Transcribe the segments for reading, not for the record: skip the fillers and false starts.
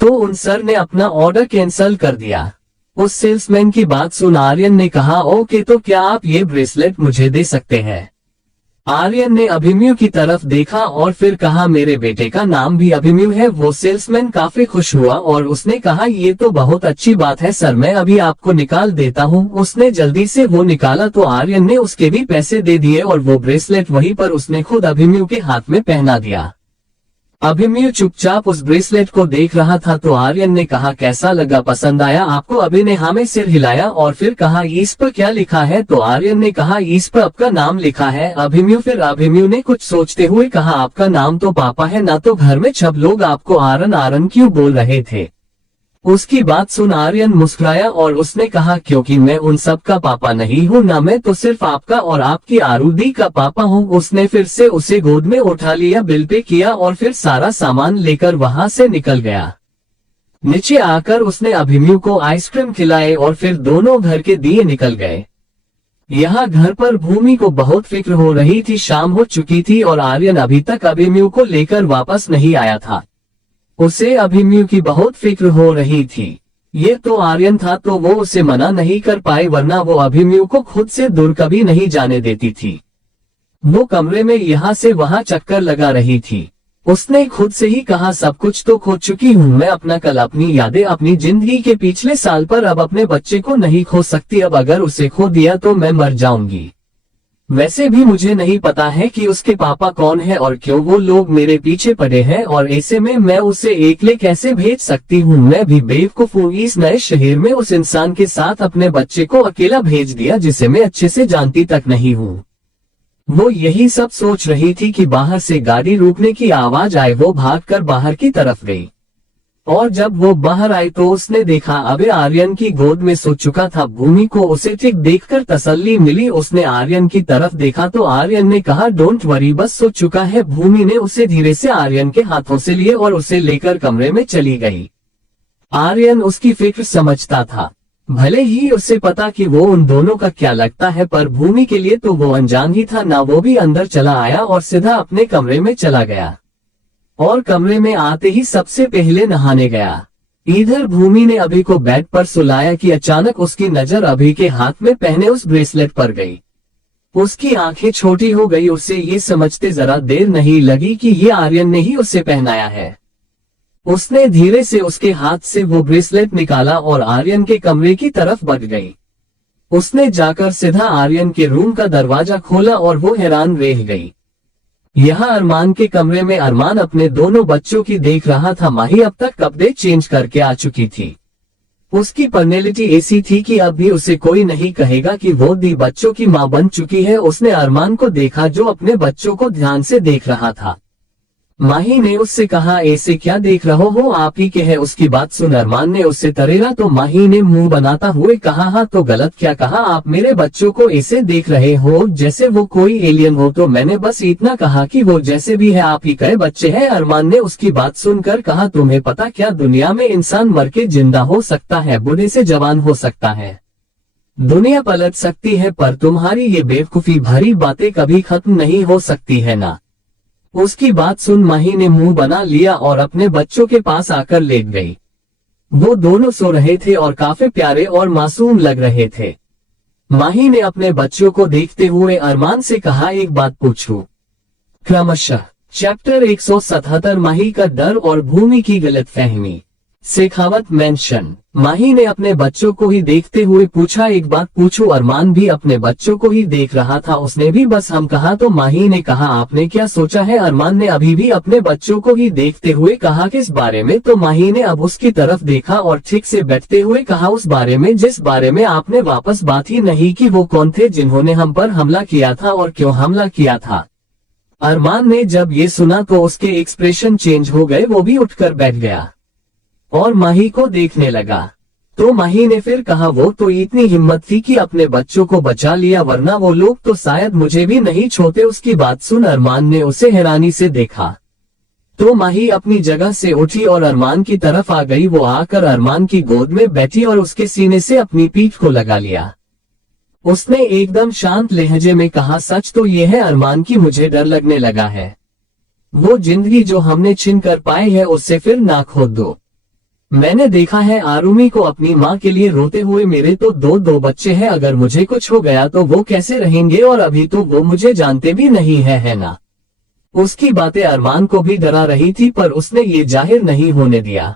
तो उन सर ने अपना ऑर्डर कैंसिल कर दिया। उस सेल्समैन की बात सुन आर्यन ने कहा, ओके, तो क्या आप ये ब्रेसलेट मुझे दे सकते हैं? आर्यन ने अभिमन्यु की तरफ देखा और फिर कहा, मेरे बेटे का नाम भी अभिमन्यु है। वो सेल्समैन काफी खुश हुआ और उसने कहा, ये तो बहुत अच्छी बात है सर, मैं अभी आपको निकाल देता हूँ। उसने जल्दी से वो निकाला तो आर्यन ने उसके भी पैसे दे दिए और वो ब्रेसलेट वहीं पर उसने खुद अभिमन्यु के हाथ में पहना दिया। अभिमन्यु चुपचाप उस ब्रेसलेट को देख रहा था तो आर्यन ने कहा, कैसा लगा, पसंद आया आपको? अभि ने हाँ में सिर हिलाया और फिर कहा, इस पर क्या लिखा है? तो आर्यन ने कहा, इस पर आपका नाम लिखा है अभिमन्यु। फिर अभिमन्यु ने कुछ सोचते हुए कहा, आपका नाम तो पापा है ना, तो घर में सब लोग आपको आर्यन आर्यन क्यों बोल रहे थे? उसकी बात सुन आर्यन मुस्कुराया और उसने कहा, क्योंकि मैं उन सब का पापा नहीं हूँ ना, मैं तो सिर्फ आपका और आपकी आरुधि का पापा हूँ। उसने फिर से उसे गोद में उठा लिया, बिल पे किया और फिर सारा सामान लेकर वहां से निकल गया। नीचे आकर उसने अभिमन्यु को आइसक्रीम खिलाए और फिर दोनों घर के दिए निकल गए। यहाँ घर पर भूमि को बहुत फिक्र हो रही थी। शाम हो चुकी थी और आर्यन अभी तक अभिमन्यु को लेकर वापस नहीं आया था। उसे अभिमन्यु की बहुत फिक्र हो रही थी। ये तो आर्यन था तो वो उसे मना नहीं कर पाए, वरना वो अभिमन्यु को खुद से दूर कभी नहीं जाने देती थी। वो कमरे में यहाँ से वहाँ चक्कर लगा रही थी। उसने खुद से ही कहा, सब कुछ तो खो चुकी हूँ मैं, अपना कल, अपनी यादें, अपनी जिंदगी के पिछले साल, पर अब अपने बच्चे को नहीं खो सकती। अब अगर उसे खो दिया तो मैं मर जाऊंगी। वैसे भी मुझे नहीं पता है कि उसके पापा कौन है और क्यों वो लोग मेरे पीछे पड़े हैं, और ऐसे में मैं उसे अकेले कैसे भेज सकती हूँ? मैं भी बेवकूफ हूँ, इस नए शहर में उस इंसान के साथ अपने बच्चे को अकेला भेज दिया जिसे मैं अच्छे से जानती तक नहीं हूँ। वो यही सब सोच रही थी कि बाहर से गाड़ी रुकने की आवाज आए। वो भागकर बाहर की तरफ गई और जब वो बाहर आई तो उसने देखा अभय आर्यन की गोद में सो चुका था। भूमि को उसे ठीक देखकर तसल्ली मिली। उसने आर्यन की तरफ देखा तो आर्यन ने कहा, डोंट वरी, बस सो चुका है। भूमि ने उसे धीरे से आर्यन के हाथों से लिए और उसे लेकर कमरे में चली गई। आर्यन उसकी फिक्र समझता था, भले ही उसे पता कि वो उन दोनों का क्या लगता है, पर भूमि के लिए तो वो अनजान ही था ना। वो भी अंदर चला आया और सीधा अपने कमरे में चला गया और कमरे में आते ही सबसे पहले नहाने गया। इधर भूमि ने अभि को बेड पर सुलाया कि अचानक उसकी नजर अभि के हाथ में पहने उस ब्रेसलेट पर गई। उसकी आंखें छोटी हो गई। उसे ये समझते जरा देर नहीं लगी कि ये आर्यन ने ही उसे पहनाया है। उसने धीरे से उसके हाथ से वो ब्रेसलेट निकाला और आर्यन के कमरे की तरफ बढ़ गई। उसने जाकर सीधा आर्यन के रूम का दरवाजा खोला और वो हैरान रह गई। यहाँ अरमान के कमरे में अरमान अपने दोनों बच्चों की देख रहा था। माही अब तक कपड़े चेंज करके आ चुकी थी। उसकी पर्सनैलिटी ऐसी थी कि अब भी उसे कोई नहीं कहेगा कि वो दी बच्चों की माँ बन चुकी है। उसने अरमान को देखा जो अपने बच्चों को ध्यान से देख रहा था। माही ने उससे कहा, ऐसे क्या देख रहे हो, आप ही के है? उसकी बात सुन अरमान ने उससे तरेरा तो माही ने मुंह बनाता हुए कहा, हाँ तो गलत क्या कहा, आप मेरे बच्चों को ऐसे देख रहे हो जैसे वो कोई एलियन हो। तो मैंने बस इतना कहा कि वो जैसे भी है आप ही के बच्चे हैं। अरमान ने उसकी बात सुनकर कहा, तुम्हें पता क्या, दुनिया में इंसान मर के जिंदा हो सकता है, बूढ़े से जवान हो सकता है, दुनिया पलट सकती है, पर तुम्हारी ये बेवकूफी भरी बातें कभी खत्म नहीं हो सकती है ना। उसकी बात सुन माही ने मुंह बना लिया और अपने बच्चों के पास आकर लेट गई। वो दोनों सो रहे थे और काफी प्यारे और मासूम लग रहे थे। माही ने अपने बच्चों को देखते हुए अरमान से कहा, एक बात पूछूं? क्रमशः चैप्टर 177 माही का डर और भूमि की गलतफहमी। शेखावत मेंशन। माही ने अपने बच्चों को ही देखते हुए पूछा, एक बात पूछूं? अरमान भी अपने बच्चों को ही देख रहा था। उसने भी बस हम कहा तो माही ने कहा, आपने क्या सोचा है? अरमान ने अभी भी अपने बच्चों को ही देखते हुए कहा, किस बारे में? तो माही ने अब उसकी तरफ देखा और ठीक से बैठते हुए कहा, उस बारे में जिस बारे में आपने वापस बात ही नहीं की। वो कौन थे जिन्होंने हम पर हमला किया था और क्यों हमला किया था? अरमान ने जब ये सुना तो उसके एक्सप्रेशन चेंज हो गए। वो भी उठकर बैठ गया और माही को देखने लगा। तो माही ने फिर कहा, वो तो इतनी हिम्मत थी कि अपने बच्चों को बचा लिया, वरना वो लोग तो शायद मुझे भी नहीं छोड़ते। उसकी बात सुन अरमान ने उसे हैरानी से देखा। तो माही अपनी जगह से उठी और अरमान की तरफ आ गई। वो आकर अरमान की गोद में बैठी और उसके सीने से अपनी पीठ को लगा लिया। उसने एकदम शांत लहजे में कहा, सच तो ये है अरमान की मुझे डर लगने लगा है। वो जिंदगी जो हमने छीन कर पाए है उससे फिर ना खो दो। मैंने देखा है आरुमी को अपनी माँ के लिए रोते हुए। मेरे तो दो बच्चे हैं, अगर मुझे कुछ हो गया तो वो कैसे रहेंगे, और अभी तो वो मुझे जानते भी नहीं है ना। उसकी बातें अरमान को भी डरा रही थी, पर उसने ये जाहिर नहीं होने दिया।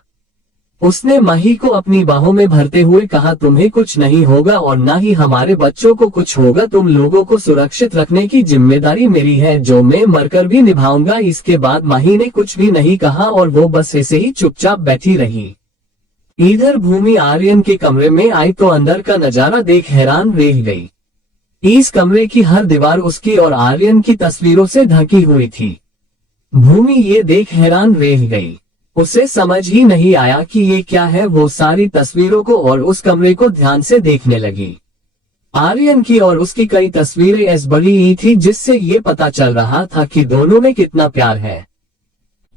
उसने माही को अपनी बाहों में भरते हुए कहा, तुम्हें कुछ नहीं होगा और ना ही हमारे बच्चों को कुछ होगा। तुम लोगों को सुरक्षित रखने की जिम्मेदारी मेरी है, जो मैं मरकर भी निभाऊंगा। इसके बाद माही ने कुछ भी नहीं कहा और वो बस ऐसे ही चुपचाप बैठी रही। इधर भूमि आर्यन के कमरे में आई तो अंदर का नजारा देख हैरान रह गई। इस कमरे की हर दीवार उसकी और आर्यन की तस्वीरों से ढकी हुई थी। भूमि ये देख हैरान रह गई। उसे समझ ही नहीं आया कि ये क्या है। वो सारी तस्वीरों को और उस कमरे को ध्यान से देखने लगी। आर्यन की और उसकी कई तस्वीरें ऐसी बड़ी ही थी जिससे ये पता चल रहा था कि दोनों में कितना प्यार है।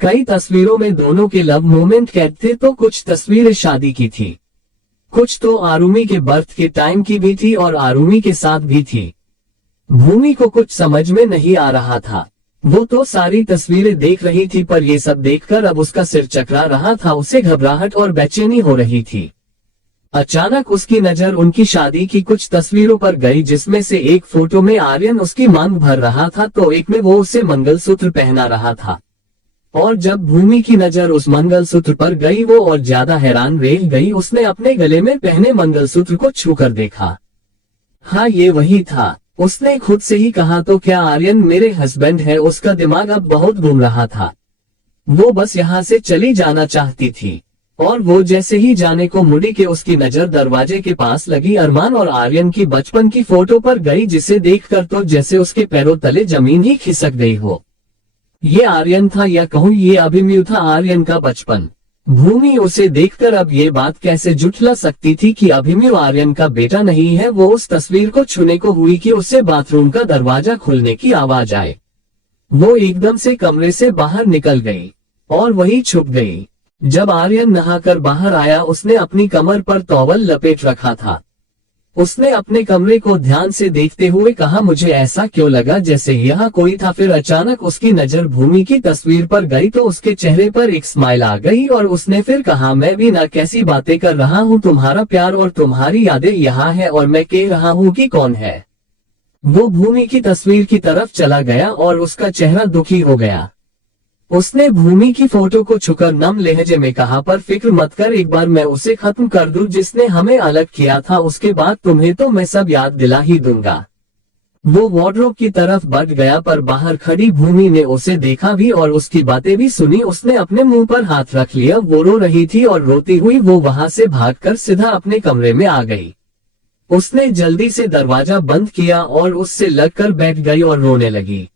कई तस्वीरों में दोनों के लव मोमेंट कैद थे, तो कुछ तस्वीरें शादी की थी, कुछ तो आरुमी के बर्थ के टाइम की भी थी और आरुमी के साथ भी थी। भूमि को कुछ समझ में नहीं आ रहा था। वो तो सारी तस्वीरें देख रही थी, पर ये सब देखकर अब उसका सिर चकरा रहा था। उसे घबराहट और बेचैनी हो रही थी। अचानक उसकी नजर उनकी शादी की कुछ तस्वीरों पर गई, जिसमें से एक फोटो में आर्यन उसकी मांग भर रहा था तो एक में वो उसे मंगलसूत्र पहना रहा था। और जब भूमि की नजर उस मंगलसूत्र पर गई, वो और ज्यादा हैरान रह गई। उसने अपने गले में पहने मंगलसूत्र को छूकर देखा। हाँ, ये वही था। उसने खुद से ही कहा, तो क्या आर्यन मेरे हस्बैंड है? उसका दिमाग अब बहुत घूम रहा था। वो बस यहाँ से चली जाना चाहती थी। और वो जैसे ही जाने को मुड़ी कि उसकी नजर दरवाजे के पास लगी अरमान और आर्यन की बचपन की फोटो पर गई, जिसे देखकर तो जैसे उसके पैरों तले जमीन ही खिसक गई हो। ये आर्यन था, या कहूँ ये अभिमन्यु था, आर्यन का बचपन। भूमि उसे देखकर अब ये बात कैसे जुटला सकती थी कि अभिमन्यु आर्यन का बेटा नहीं है। वो उस तस्वीर को छूने को हुई कि उससे बाथरूम का दरवाजा खुलने की आवाज आए। वो एकदम से कमरे से बाहर निकल गई और वहीं छुप गई। जब आर्यन नहाकर बाहर आया, उसने अपनी कमर पर टॉवल लपेट रखा था। उसने अपने कमरे को ध्यान से देखते हुए कहा, मुझे ऐसा क्यों लगा जैसे यहाँ कोई था। फिर अचानक उसकी नजर भूमि की तस्वीर पर गई तो उसके चेहरे पर एक स्माइल आ गई और उसने फिर कहा, मैं भी ना कैसी बातें कर रहा हूँ, तुम्हारा प्यार और तुम्हारी यादें यहाँ है और मैं कह रहा हूँ कि कौन है। वो भूमि की तस्वीर की तरफ चला गया और उसका चेहरा दुखी हो गया। उसने भूमि की फोटो को छूकर नम लहजे में कहा, पर फिक्र मत कर, एक बार मैं उसे खत्म कर दूं जिसने हमें अलग किया था, उसके बाद तुम्हें तो मैं सब याद दिला ही दूंगा। वो वार्डरोब की तरफ बढ़ गया, पर बाहर खड़ी भूमि ने उसे देखा भी और उसकी बातें भी सुनी। उसने अपने मुंह पर हाथ रख लिया। वो रो रही थी और रोती हुई वो वहां से भागकर सीधा अपने कमरे में आ गई। उसने जल्दी से दरवाजा बंद किया और उससे लगकर बैठ गई और रोने लगी।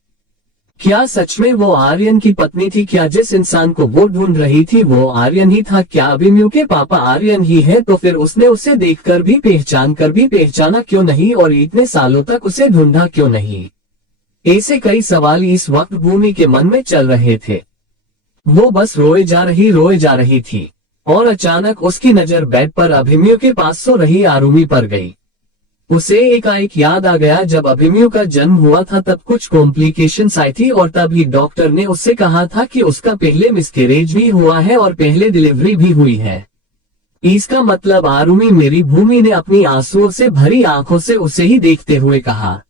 क्या सच में वो आर्यन की पत्नी थी? क्या जिस इंसान को वो ढूंढ रही थी वो आर्यन ही था? क्या अभिमन्यु के पापा आर्यन ही है? तो फिर उसने उसे देखकर भी पहचाना क्यों नहीं और इतने सालों तक उसे ढूंढा क्यों नहीं? ऐसे कई सवाल इस वक्त भूमि के मन में चल रहे थे। वो बस रोए जा रही थी और अचानक उसकी नजर बेड पर अभिमन्यु के पास सो रही आरुमी पर गई। उसे एकाएक याद आ गया, जब अभिमन्यु का जन्म हुआ था तब कुछ कॉम्प्लिकेशंस आई थी और तभी डॉक्टर ने उससे कहा था कि उसका पहले मिसकैरेज भी हुआ है और पहले डिलीवरी भी हुई है। इसका मतलब आरुमी मेरी। भूमि ने अपनी आंसुओं से भरी आंखों से उसे ही देखते हुए कहा।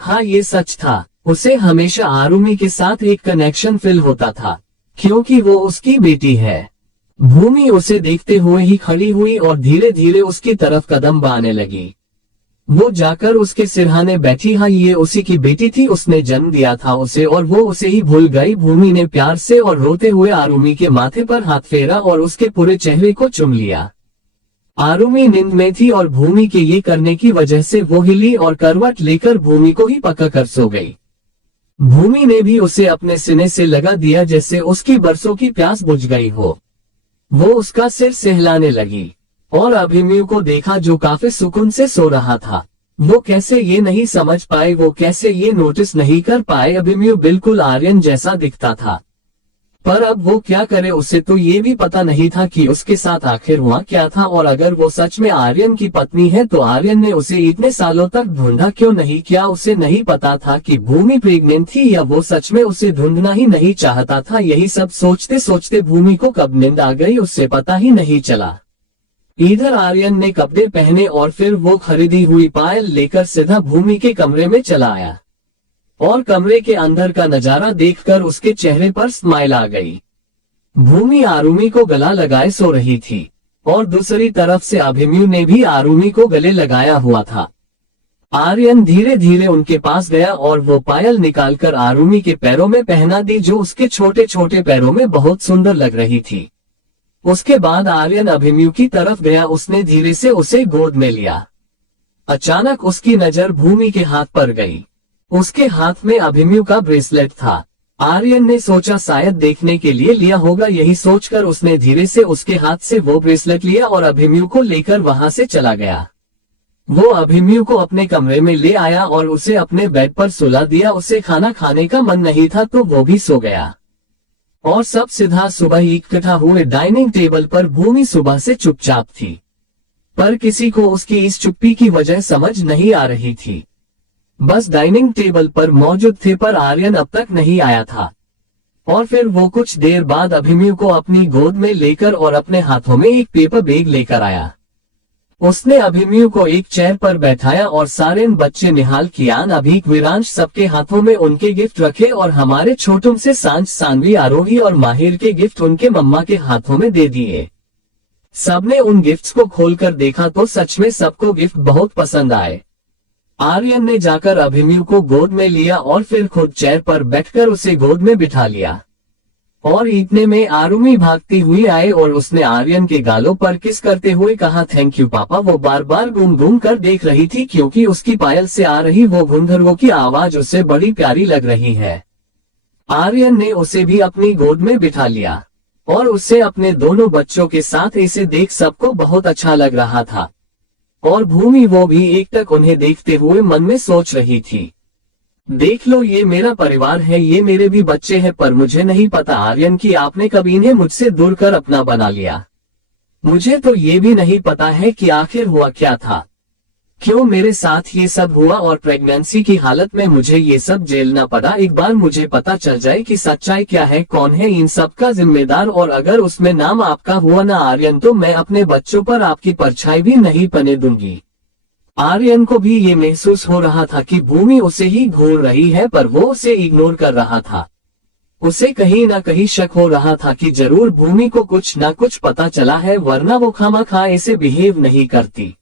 हाँ, ये सच था। उसे हमेशा आरुमी के साथ एक कनेक्शन फील होता था, क्योंकि वो उसकी बेटी है। भूमि उसे देखते हुए ही खड़ी हुई और धीरे धीरे उसकी तरफ कदम बढ़ाने लगी। वो जाकर उसके सिरहाने बैठी। हाँ, ये उसी की बेटी थी, उसने जन्म दिया था उसे और वो उसे ही भूल गई। भूमि ने प्यार से और रोते हुए आरुमी के माथे पर हाथ फेरा और उसके पूरे चेहरे को चूम लिया। आरुमी नींद में थी और भूमि के ये करने की वजह से वो हिली और करवट लेकर भूमि को ही पकड़कर सो गई। भूमि ने भी उसे अपने सीने से लगा दिया, जैसे उसकी बरसों की प्यास बुझ गई हो। वो उसका सिर सहलाने लगी और अभिमन्यु को देखा जो काफी सुकून से सो रहा था। वो कैसे ये नहीं समझ पाए, वो कैसे ये नोटिस नहीं कर पाए, अभिमन्यु बिल्कुल आर्यन जैसा दिखता था। पर अब वो क्या करे, उसे तो ये भी पता नहीं था कि उसके साथ आखिर हुआ क्या था, और अगर वो सच में आर्यन की पत्नी है तो आर्यन ने उसे इतने सालों तक ढूंढा क्यों नहीं। क्या उसे नहीं पता था कि भूमि प्रेग्नेंट थी, या वो सच में उसे ढूंढना ही नहीं चाहता था। यही सब सोचते सोचते भूमि को कब नींद आ गई उससे पता ही नहीं चला। इधर आर्यन ने कपड़े पहने और फिर वो खरीदी हुई पायल लेकर सीधा भूमि के कमरे में चला आया, और कमरे के अंदर का नजारा देखकर उसके चेहरे पर स्माइल आ गई। भूमि आरुमि को गला लगाए सो रही थी, और दूसरी तरफ से अभिमन्यु ने भी आरुमि को गले लगाया हुआ था। आर्यन धीरे धीरे उनके पास गया और वो पायल निकालकर आरुमि के पैरों में पहना दी, जो उसके छोटे छोटे पैरों में बहुत सुंदर लग रही थी। उसके बाद आर्यन अभिमन्यु की तरफ गया, उसने धीरे से उसे गोद में लिया। अचानक उसकी नजर भूमि के हाथ पर गई। उसके हाथ में अभिमन्यु का ब्रेसलेट था। आर्यन ने सोचा शायद देखने के लिए लिया होगा, यही सोचकर उसने धीरे से उसके हाथ से वो ब्रेसलेट लिया और अभिमन्यु को लेकर वहां से चला गया। वो अभिमन्यु को अपने कमरे में ले आया और उसे अपने बेड पर सुला दिया। उसे खाना खाने का मन नहीं था तो वो भी सो गया, और सब सीधा सुबह इकट्ठा हुए डाइनिंग टेबल पर। भूमि सुबह से चुपचाप थी, पर किसी को उसकी इस चुप्पी की वजह समझ नहीं आ रही थी। बस डाइनिंग टेबल पर मौजूद थे, पर आर्यन अब तक नहीं आया था। और फिर वो कुछ देर बाद अभिमन्यु को अपनी गोद में लेकर और अपने हाथों में एक पेपर बैग लेकर आया। उसने अभिमन्यु को एक चेयर पर बैठाया और सारे बच्चे निहाल, कियान, अभीक, विरांश सबके हाथों में उनके गिफ्ट रखे, और हमारे छोटुम से सांझ, सानवी, आरोही और माहिर के गिफ्ट उनके मम्मा के हाथों में दे दिए। सबने उन गिफ्ट्स को खोलकर देखा तो सच में सबको गिफ्ट बहुत पसंद आए। आर्यन ने जाकर अभिमन्यु को गोद में लिया और फिर खुद चेयर पर बैठकर उसे गोद में बिठा लिया, और इतने में आरुमि भागती हुई आए और उसने आर्यन के गालों पर किस करते हुए कहा, थैंक यू पापा। वो बार बार घूम घूम कर देख रही थी, क्योंकि उसकी पायल से आ रही वो घुंघरुओं की आवाज उसे बड़ी प्यारी लग रही है। आर्यन ने उसे भी अपनी गोद में बिठा लिया, और उससे अपने दोनों बच्चों के साथ इसे देख सबको बहुत अच्छा लग रहा था। और भूमि वो भी एकटक उन्हें देखते हुए मन में सोच रही थी, देख लो ये मेरा परिवार है, ये मेरे भी बच्चे हैं, पर मुझे नहीं पता आर्यन की आपने कब इन्हें मुझसे दूर कर अपना बना लिया। मुझे तो ये भी नहीं पता है कि आखिर हुआ क्या था, क्यों मेरे साथ ये सब हुआ, और प्रेगनेंसी की हालत में मुझे ये सब झेलना पड़ा। एक बार मुझे पता चल जाए कि सच्चाई क्या है, कौन है इन सब का जिम्मेदार, और अगर उसमें नाम आपका हुआ ना आर्यन, तो मैं अपने बच्चों पर आपकी परछाई भी नहीं पड़ने दूंगी। आर्यन को भी ये महसूस हो रहा था कि भूमि उसे ही घूर रही है, पर वो उसे इग्नोर कर रहा था। उसे कहीं ना कहीं शक हो रहा था कि जरूर भूमि को कुछ ना कुछ पता चला है, वरना वो खामखा ऐसे बिहेव नहीं करती।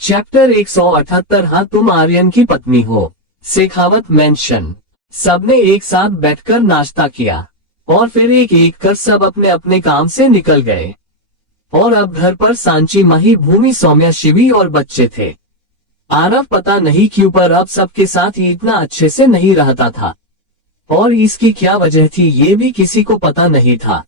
चैप्टर 178। हाँ तुम आर्यन की पत्नी हो। शेखावत मेंशन। सबने एक साथ बैठकर नाश्ता किया, और फिर एक एक कर सब अपने अपने काम से निकल गए। और अब घर पर सांची, माही, भूमि, सौम्या, शिवी और बच्चे थे। आरव पता नहीं क्यों पर अब सबके साथ ही इतना अच्छे से नहीं रहता था, और इसकी क्या वजह थी ये भी किसी को पता नहीं था।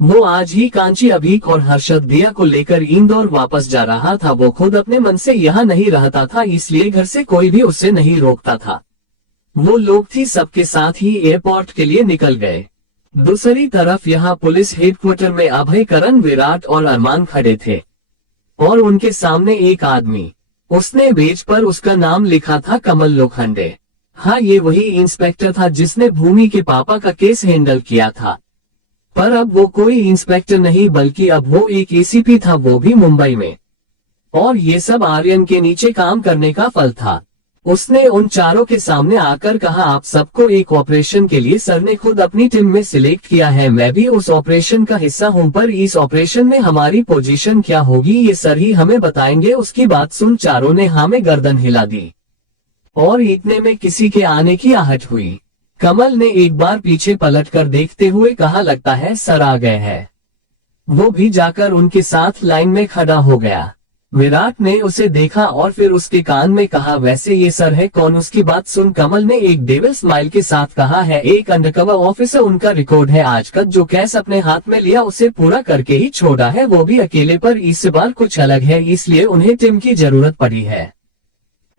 वो आज ही कांची, अभीक और हर्षद दिया को लेकर इंदौर वापस जा रहा था। वो खुद अपने मन से यहाँ नहीं रहता था, इसलिए घर से कोई भी उसे नहीं रोकता था। वो लोग थी सबके साथ ही एयरपोर्ट के लिए निकल गए। दूसरी तरफ यहाँ पुलिस हेडक्वार्टर में अभय, करण, विराट और अरमान खड़े थे, और उनके सामने एक आदमी। उसने बेज पर उसका नाम लिखा था कमल लोखंडे। हाँ ये वही इंस्पेक्टर था जिसने भूमि के पापा का केस हैंडल किया था, पर अब वो कोई इंस्पेक्टर नहीं बल्कि अब वो एक एसीपी था, वो भी मुंबई में। और ये सब आर्यन के नीचे काम करने का फल था। उसने उन चारों के सामने आकर कहा, आप सबको एक ऑपरेशन के लिए सर ने खुद अपनी टीम में सिलेक्ट किया है। मैं भी उस ऑपरेशन का हिस्सा हूं, पर इस ऑपरेशन में हमारी पोजीशन क्या होगी ये सर ही हमें बताएंगे। उसकी बात सुन चारों ने हाँ में गर्दन हिला दी, और इतने में किसी के आने की आहट हुई। कमल ने एक बार पीछे पलटकर देखते हुए कहा, लगता है सर आ गए हैं। वो भी जाकर उनके साथ लाइन में खड़ा हो गया। विराट ने उसे देखा और फिर उसके कान में कहा, वैसे ये सर है कौन? उसकी बात सुन कमल ने एक डेविल स्माइल के साथ कहा, है एक अंडरकवर ऑफिसर। उनका रिकॉर्ड है आज का जो केस अपने हाथ में लिया उसे पूरा करके ही छोड़ा है, वो भी अकेले, पर इस बार कुछ अलग है, इसलिए उन्हें टीम की जरूरत पड़ी है।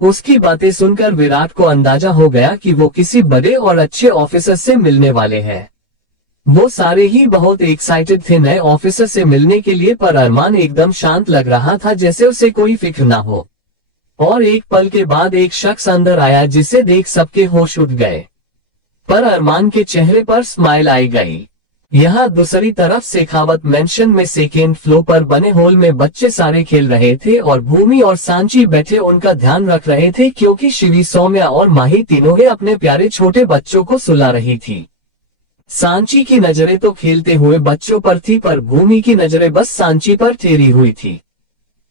उसकी बातें सुनकर विराट को अंदाजा हो गया कि वो किसी बड़े और अच्छे ऑफिसर से मिलने वाले हैं। वो सारे ही बहुत एक्साइटेड थे नए ऑफिसर से मिलने के लिए, पर अरमान एकदम शांत लग रहा था, जैसे उसे कोई फिक्र ना हो। और एक पल के बाद एक शख्स अंदर आया जिसे देख सबके होश उड़ गए, पर अरमान के चेहरे पर स्माइल आई गई। यहाँ दूसरी तरफ शेखावत मेंशन में सेकेंड फ्लोर पर बने हॉल में बच्चे सारे खेल रहे थे और भूमि और सांची बैठे उनका ध्यान रख रहे थे, क्योंकि शिवी, सौम्या और माही तीनों ही अपने प्यारे छोटे बच्चों को सुला रही थी। सांची की नजरें तो खेलते हुए बच्चों पर थी, पर भूमि की नजरें बस सांची पर ठहरी हुई थी।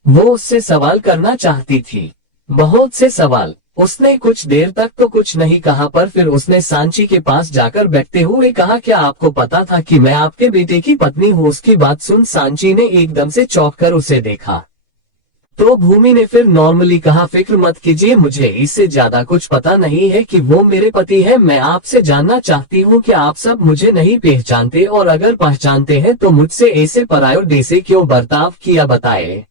वो उससे सवाल करना चाहती थी, बहुत से सवाल। उसने कुछ देर तक तो कुछ नहीं कहा, पर फिर उसने सांची के पास जाकर बैठते हुए कहा, क्या आपको पता था कि मैं आपके बेटे की पत्नी हूँ? उसकी बात सुन सांची ने एकदम से चौंक कर उसे देखा। तो भूमि ने फिर नॉर्मली कहा, फिक्र मत कीजिए, मुझे इससे ज्यादा कुछ पता नहीं है कि वो मेरे पति है। मैं आपसे जानना चाहती हूँ कि आप सब मुझे नहीं पहचानते, और अगर पहचानते हैं तो मुझसे ऐसे पराये से क्यों बर्ताव किया, बताए।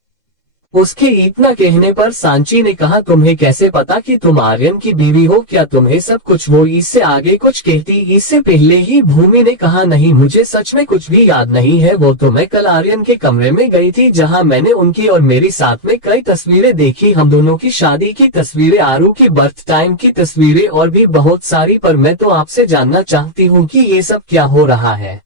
उसके इतना कहने पर सांची ने कहा, तुम्हें कैसे पता कि तुम आर्यन की बीवी हो? क्या तुम्हें सब कुछ? वो इससे आगे कुछ कहती इससे पहले ही भूमि ने कहा, नहीं, मुझे सच में कुछ भी याद नहीं है। वो तो मैं कल आर्यन के कमरे में गई थी, जहां मैंने उनकी और मेरी साथ में कई तस्वीरें देखी, हम दोनों की शादी की तस्वीरें, आरू की बर्थ टाइम की तस्वीरें और भी बहुत सारी। पर मैं तो आपसे जानना चाहती हूँ कि ये सब क्या हो रहा है।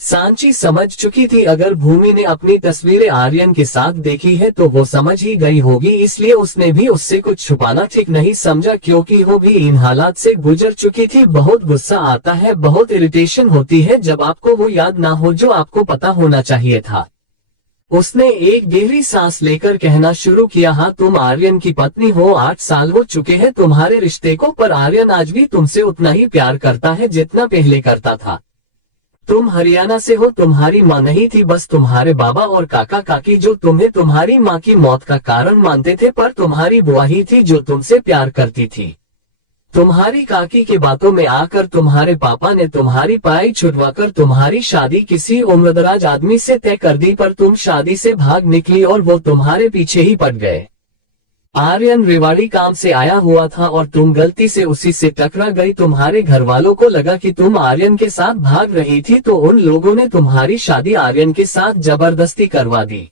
सांची समझ चुकी थी अगर भूमि ने अपनी तस्वीरें आर्यन के साथ देखी है तो वो समझ ही गई होगी, इसलिए उसने भी उससे कुछ छुपाना ठीक नहीं समझा, क्योंकि वो भी इन हालात से गुजर चुकी थी। बहुत गुस्सा आता है, बहुत इरिटेशन होती है जब आपको वो याद ना हो जो आपको पता होना चाहिए था। उसने एक गहरी सांस लेकर कहना शुरू किया, हाँ, तुम आर्यन की पत्नी हो, 8 साल हो चुके हैं तुम्हारे रिश्ते को, पर आर्यन आज भी तुमसे उतना ही प्यार करता है जितना पहले करता था। तुम हरियाणा से हो, तुम्हारी माँ नहीं थी, बस तुम्हारे बाबा और काका काकी, जो तुम्हें तुम्हारी माँ की मौत का कारण मानते थे, पर तुम्हारी बुआ ही थी जो तुमसे प्यार करती थी। तुम्हारी काकी के बातों में आकर तुम्हारे पापा ने तुम्हारी पाई छुड़वाकर तुम्हारी शादी किसी उम्रदराज आदमी से तय कर दी, पर तुम शादी से भाग निकली और वो तुम्हारे पीछे ही पड़ गए। आर्यन रेवाड़ी काम से आया हुआ था और तुम गलती से उसी से टकरा गई। तुम्हारे घर वालों को लगा कि तुम आर्यन के साथ भाग रही थी, तो उन लोगों ने तुम्हारी शादी आर्यन के साथ जबरदस्ती करवा दी।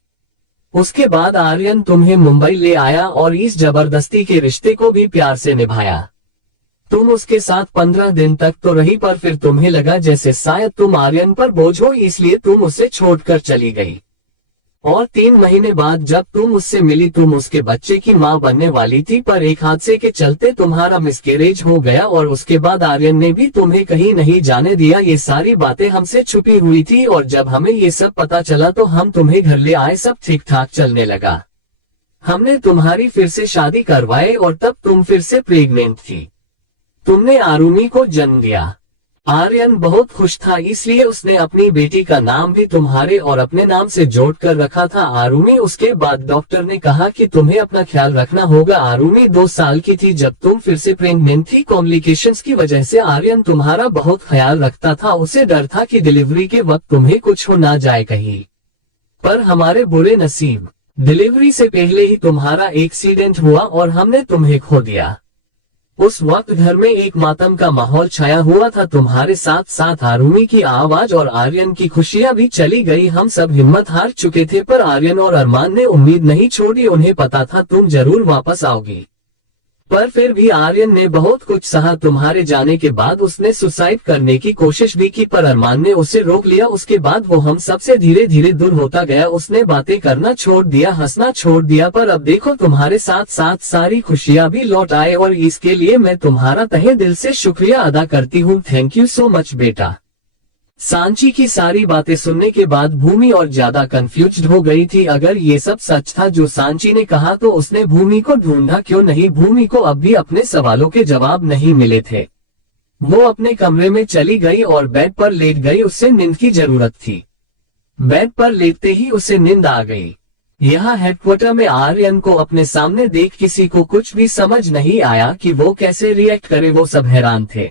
उसके बाद आर्यन तुम्हें मुंबई ले आया और इस जबरदस्ती के रिश्ते को भी प्यार से निभाया। तुम उसके साथ 15 दिन तक तो रही, पर फिर तुम्हें लगा जैसे शायद तुम आर्यन पर बोझ हो, इसलिए तुम उसे छोड़कर चली गई। और 3 महीने बाद जब तुम उससे मिली, तुम उसके बच्चे की मां बनने वाली थी, पर एक हादसे के चलते तुम्हारा मिसकैरेज हो गया और उसके बाद आर्यन ने भी तुम्हें कहीं नहीं जाने दिया। ये सारी बातें हमसे छुपी हुई थी और जब हमें ये सब पता चला तो हम तुम्हें घर ले आए, सब ठीक ठाक चलने लगा। हमने तुम्हारी फिर से शादी करवाए और तब तुम फिर से प्रेग्नेंट थी। तुमने आरुमी को जन्म दिया। आर्यन बहुत खुश था, इसलिए उसने अपनी बेटी का नाम भी तुम्हारे और अपने नाम से जोड़कर रखा था, आरुमी। उसके बाद डॉक्टर ने कहा कि तुम्हें अपना ख्याल रखना होगा। आरुमी 2 साल की थी जब तुम फिर से प्रेग्नेंट थी। कॉम्प्लिकेशंस की वजह से आर्यन तुम्हारा बहुत ख्याल रखता था, उसे डर था कि डिलीवरी के वक्त तुम्हें कुछ हो ना जाए कहीं। पर हमारे बुरे नसीब, डिलीवरी से पहले ही तुम्हारा एक्सीडेंट हुआ और हमने तुम्हें खो दिया। उस वक्त घर में एक मातम का माहौल छाया हुआ था। तुम्हारे साथ साथ आरुमी की आवाज और आर्यन की खुशियां भी चली गई। हम सब हिम्मत हार चुके थे, पर आर्यन और अरमान ने उम्मीद नहीं छोड़ी। उन्हें पता था तुम जरूर वापस आओगी, पर फिर भी आर्यन ने बहुत कुछ सहा। तुम्हारे जाने के बाद उसने सुसाइड करने की कोशिश भी की, पर अरमान ने उसे रोक लिया। उसके बाद वो हम सबसे धीरे धीरे दूर होता गया। उसने बातें करना छोड़ दिया, हंसना छोड़ दिया, पर अब देखो तुम्हारे साथ साथ सारी खुशियां भी लौट आए और इसके लिए मैं तुम्हारा तहे दिल से शुक्रिया अदा करती हूँ। थैंक यू सो मच बेटा। सांची की सारी बातें सुनने के बाद भूमि और ज्यादा कंफ्यूज्ड हो गई थी। अगर ये सब सच था जो सांची ने कहा, तो उसने भूमि को ढूंढा क्यों नहीं? भूमि को अब भी अपने सवालों के जवाब नहीं मिले थे। वो अपने कमरे में चली गई और बेड पर लेट गई। उससे नींद की जरूरत थी। बेड पर लेटते ही उसे नींद आ गई। यहाँ हेडक्वार्टर में आर्यन को अपने सामने देख किसी को कुछ भी समझ नहीं आया कि वो कैसे रिएक्ट करे। वो सब हैरान थे।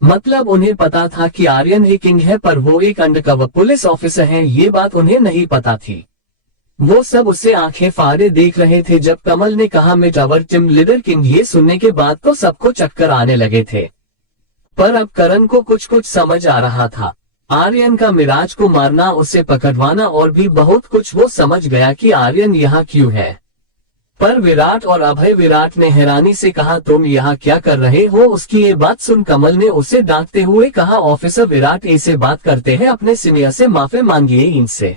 मतलब उन्हें पता था कि आर्यन ही किंग है, पर वो एक अंडरकवर पुलिस ऑफिसर है, ये बात उन्हें नहीं पता थी। वो सब उसे आंखें फाड़े देख रहे थे। जब कमल ने कहा met our team leader king, ये सुनने के बाद तो सबको चक्कर आने लगे थे। पर अब करण को कुछ कुछ समझ आ रहा था। आर्यन का मिराज को मारना, उसे पकड़वाना और भी बहुत कुछ। वो समझ गया कि आर्यन यहाँ क्यों है। पर विराट और अभय, विराट ने हैरानी से कहा, तुम यहाँ क्या कर रहे हो? उसकी ये बात सुन कमल ने उसे डांटते हुए कहा, ऑफिसर विराट ऐसे बात करते हैं, अपने सीनियर से माफी मांगिए इनसे।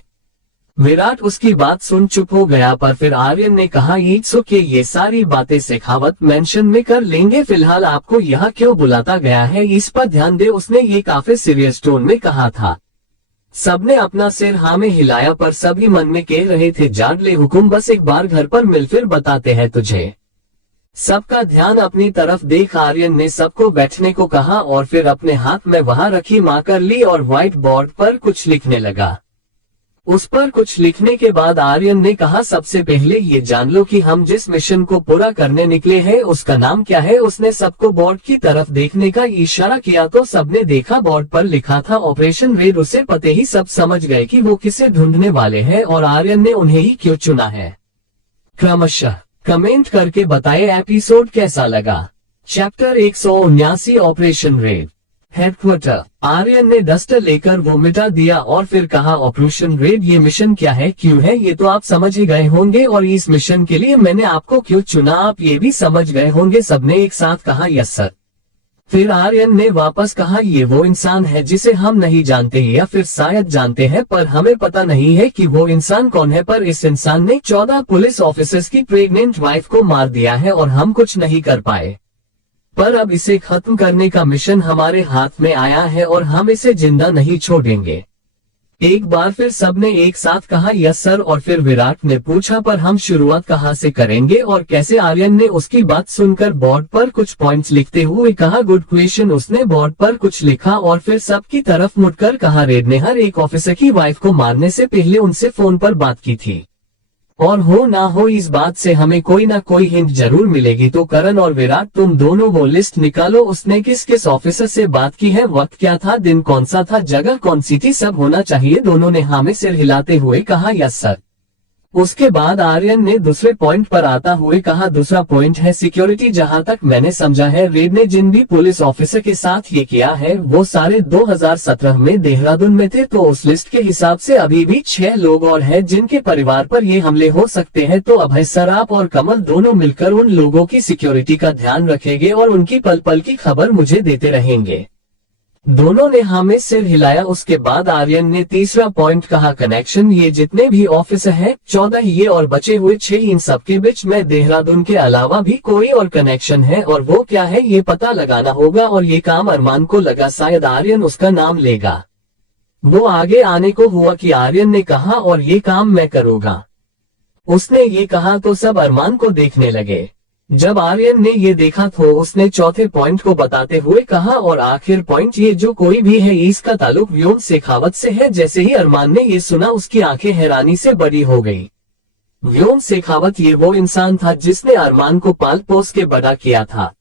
विराट उसकी बात सुन चुप हो गया, पर फिर आर्यन ने कहा, इट्स ओके, ये सारी बातें शेखावत मेंशन में कर लेंगे, फिलहाल आपको यहाँ क्यों बुलाता गया है इस पर ध्यान दे। उसने ये काफी सीरियस टोन में कहा था। सबने अपना सिर हाँ में हिलाया, पर सभी मन में कह रहे थे, जान ले हुकुम, बस एक बार घर पर मिल, फिर बताते हैं तुझे। सबका ध्यान अपनी तरफ देख आर्यन ने सबको बैठने को कहा और फिर अपने हाथ में वहां रखी मार्कर ली और व्हाइट बोर्ड पर कुछ लिखने लगा। उस पर कुछ लिखने के बाद आर्यन ने कहा, सबसे पहले ये जान लो कि हम जिस मिशन को पूरा करने निकले हैं उसका नाम क्या है। उसने सबको बोर्ड की तरफ देखने का इशारा किया तो सबने देखा, बोर्ड पर लिखा था ऑपरेशन रेड। उसे पते ही सब समझ गए कि वो किसे ढूंढने वाले हैं और आर्यन ने उन्हें ही क्यों चुना है। क्रमशः कमेंट करके बताएं एपिसोड कैसा लगा। Chapter 179 operation red headquarter. Aryan ने डस्टर लेकर वो मिटा दिया और फिर कहा, ऑपरेशन रेड ये मिशन क्या है, क्यों है, ये तो आप समझ ही गए होंगे, और इस मिशन के लिए मैंने आपको क्यों चुना आप ये भी समझ गए होंगे। सबने एक साथ कहा, यस सर। फिर आर्यन ने वापस कहा, ये वो इंसान है जिसे हम नहीं जानते या फिर शायद जानते हैं, पर हमें पता नहीं है कि वो इंसान कौन है, पर इस इंसान ने 14 पुलिस ऑफिसर्स की प्रेग्नेंट वाइफ को मार दिया है और हम कुछ नहीं कर पाए। पर अब इसे खत्म करने का मिशन हमारे हाथ में आया है और हम इसे जिंदा नहीं छोड़ेंगे। एक बार फिर सबने एक साथ कहा, यस सर। और फिर विराट ने पूछा, पर हम शुरुआत कहाँ से करेंगे और कैसे? आर्यन ने उसकी बात सुनकर बोर्ड पर कुछ पॉइंट्स लिखते हुए कहा, गुड क्वेश्चन। उसने बोर्ड पर कुछ लिखा और फिर सबकी तरफ मुड़कर कहा, रेड ने हर एक ऑफिसर की वाइफ को मारने से पहले उनसे फोन पर बात की थी, और हो ना हो इस बात से हमें कोई ना कोई हिंट जरूर मिलेगी। तो करण और विराट, तुम दोनों वो लिस्ट निकालो, उसने किस किस ऑफिसर से बात की है, वक्त क्या था, दिन कौन सा था, जगह कौन सी थी, सब होना चाहिए। दोनों ने हाँ में सिर हिलाते हुए कहा, यस सर। उसके बाद आर्यन ने दूसरे पॉइंट पर आता हुए कहा, दूसरा पॉइंट है सिक्योरिटी। जहां तक मैंने समझा है, रेड ने जिन भी पुलिस ऑफिसर के साथ ये किया है वो सारे 2017 में देहरादून में थे, तो उस लिस्ट के हिसाब से अभी भी 6 लोग और हैं जिनके परिवार पर ये हमले हो सकते हैं। तो अभय सर, आप और कमल दोनों मिलकर उन लोगों की सिक्योरिटी का ध्यान रखेंगे और उनकी पल पल की खबर मुझे देते रहेंगे। दोनों ने हाँ में सिर हिलाया। उसके बाद आर्यन ने तीसरा पॉइंट कहा, कनेक्शन। ये जितने भी ऑफिसर हैं, 14 ये और बचे हुए 6, इन सबके बीच में देहरादून के अलावा भी कोई और कनेक्शन है, और वो क्या है ये पता लगाना होगा। और ये काम अरमान को लगा, शायद आर्यन उसका नाम लेगा। वो आगे आने को हुआ कि आर्यन ने कहा, और ये काम मैं करूंगा। उसने ये कहा तो सब अरमान को देखने लगे। जब आर्यन ने ये देखा तो उसने चौथे पॉइंट को बताते हुए कहा, और आखिर पॉइंट, ये जो कोई भी है इसका ताल्लुक व्योम शेखावत से है। जैसे ही अरमान ने ये सुना उसकी आंखें हैरानी से बड़ी हो गई। व्योम शेखावत ये वो इंसान था जिसने अरमान को पाल पोस के बड़ा किया था।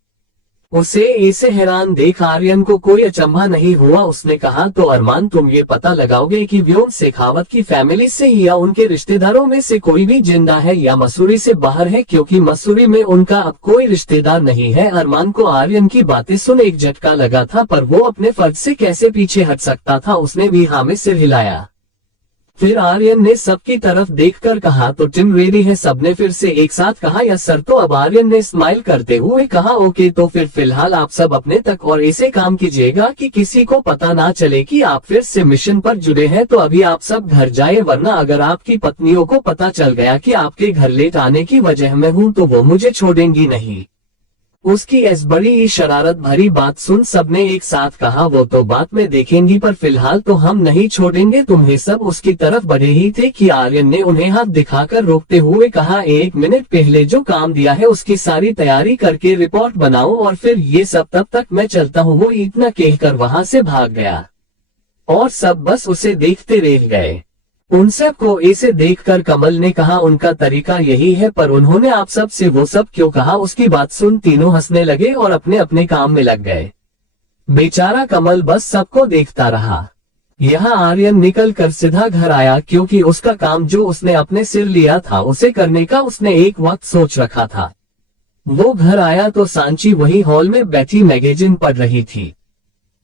उसे ऐसे हैरान देख आर्यन को कोई अचंभा नहीं हुआ। उसने कहा, तो अरमान, तुम ये पता लगाओगे कि व्योम शेखावत की फैमिली से या उनके रिश्तेदारों में से कोई भी जिंदा है या मसूरी से बाहर है, क्योंकि मसूरी में उनका अब कोई रिश्तेदार नहीं है। अरमान को आर्यन की बातें सुन एक झटका लगा था, पर वो अपने फर्ज से कैसे पीछे हट सकता था। उसने भी हाँ में सिर हिलाया। फिर आर्यन ने सबकी तरफ देखकर कहा, तो टीम रेडी है? सबने फिर से एक साथ कहा, यस सर। तो अब आर्यन ने स्माइल करते हुए कहा, ओके, तो फिर फिलहाल आप सब अपने तक और ऐसे काम कीजिएगा कि किसी को पता ना चले कि आप फिर से मिशन पर जुड़े हैं। तो अभी आप सब घर जाए, वरना अगर आपकी पत्नियों को पता चल गया कि आपके घर लेट आने की वजह मैं हूँ तो वो मुझे छोड़ेंगी नहीं। उसकी इस बड़ी शरारत भरी बात सुन सबने एक साथ कहा, वो तो बात में देखेंगी, पर फिलहाल तो हम नहीं छोड़ेंगे तुम्हें। सब उसकी तरफ बढ़े ही थे कि आर्यन ने उन्हें हाथ दिखाकर रोकते हुए कहा, 1 मिनट पहले जो काम दिया है उसकी सारी तैयारी करके रिपोर्ट बनाओ और फिर ये सब, तब तक मैं चलता हूँ। वो इतना कहकर वहां से भाग गया और सब बस उसे देखते रह गए। उन सब को ऐसे देखकर कमल ने कहा, उनका तरीका यही है, पर उन्होंने आप सब से वो सब क्यों कहा? उसकी बात सुन तीनों हंसने लगे और अपने अपने काम में लग गए। बेचारा कमल बस सबको देखता रहा। यहाँ आर्यन निकल कर सीधा घर आया, क्योंकि उसका काम जो उसने अपने सिर लिया था उसे करने का उसने एक वक्त सोच रखा था। वो घर आया तो सांची वही हॉल में बैठी मैगजीन पढ़ रही थी।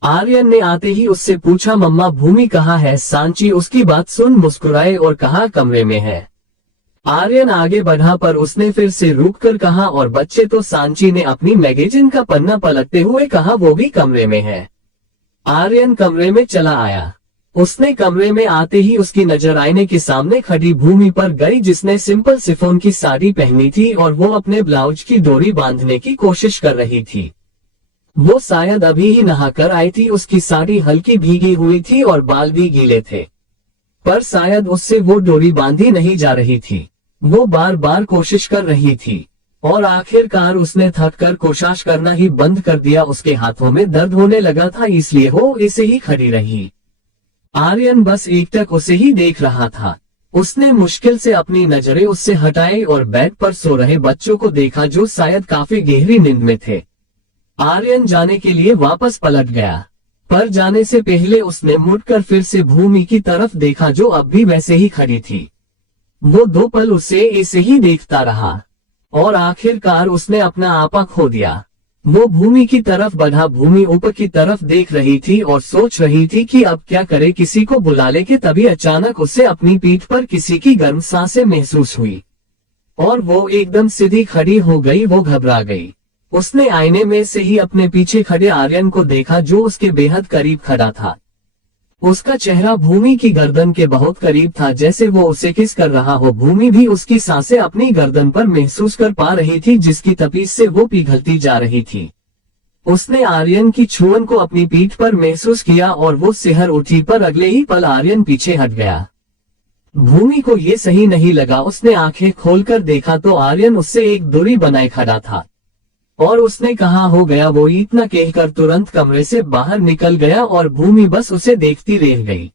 आर्यन ने आते ही उससे पूछा, मम्मा भूमि कहाँ है? सांची उसकी बात सुन मुस्कुराए और कहा, कमरे में है। आर्यन आगे बढ़ा पर उसने फिर से रुककर कहा, और बच्चे तो? सांची ने अपनी मैगजीन का पन्ना पलटते हुए कहा, वो भी कमरे में है। आर्यन कमरे में चला आया। उसने कमरे में आते ही उसकी नजर आईने के सामने खड़ी भूमि पर गई, जिसने सिंपल शिफॉन की साड़ी पहनी थी और वो अपने ब्लाउज की डोरी बांधने की कोशिश कर रही थी। वो शायद अभी ही नहाकर आई थी। उसकी साड़ी हल्की भीगी हुई थी और बाल भी गीले थे, पर शायद उससे वो डोरी बांधी नहीं जा रही थी। वो बार बार कोशिश कर रही थी और आखिरकार उसने थककर कोशिश करना ही बंद कर दिया। उसके हाथों में दर्द होने लगा था, इसलिए वो ऐसे ही खड़ी रही। आर्यन बस एकटक उसे ही देख रहा था। उसने मुश्किल से अपनी नजरें उससे हटाई और बेड पर सो रहे बच्चों को देखा, जो शायद काफी गहरी नींद में थे। आर्यन जाने के लिए वापस पलट गया, पर जाने से पहले उसने मुड़कर फिर से भूमि की तरफ देखा, जो अब भी वैसे ही खड़ी थी। वो 2 पल उसे ऐसे ही देखता रहा और आखिरकार उसने अपना आपा खो दिया। वो भूमि की तरफ बढ़ा। भूमि ऊपर की तरफ देख रही थी और सोच रही थी कि अब क्या करे, किसी को बुला ले कि तभी अचानक उसे अपनी पीठ पर किसी की गर्म सांसें महसूस हुई और वो एकदम सीधी खड़ी हो गई। वो घबरा गई। उसने आईने में से ही अपने पीछे खड़े आर्यन को देखा, जो उसके बेहद करीब खड़ा था। उसका चेहरा भूमि की गर्दन के बहुत करीब था, जैसे वो उसे किस कर रहा हो। भूमि भी उसकी सांसें अपनी गर्दन पर महसूस कर पा रही थी, जिसकी तपीस से वो पिघलती जा रही थी। उसने आर्यन की छुअन को अपनी पीठ पर महसूस किया और वो सिहर उठी, पर अगले ही पल आर्यन पीछे हट गया। भूमि को ये सही नहीं लगा। उसने आंखें खोलकर देखा तो आर्यन उससे एक दूरी बनाए खड़ा था और उसने कहा, हो गया। वो इतना कहकर तुरंत कमरे से बाहर निकल गया और भूमि बस उसे देखती रह गई।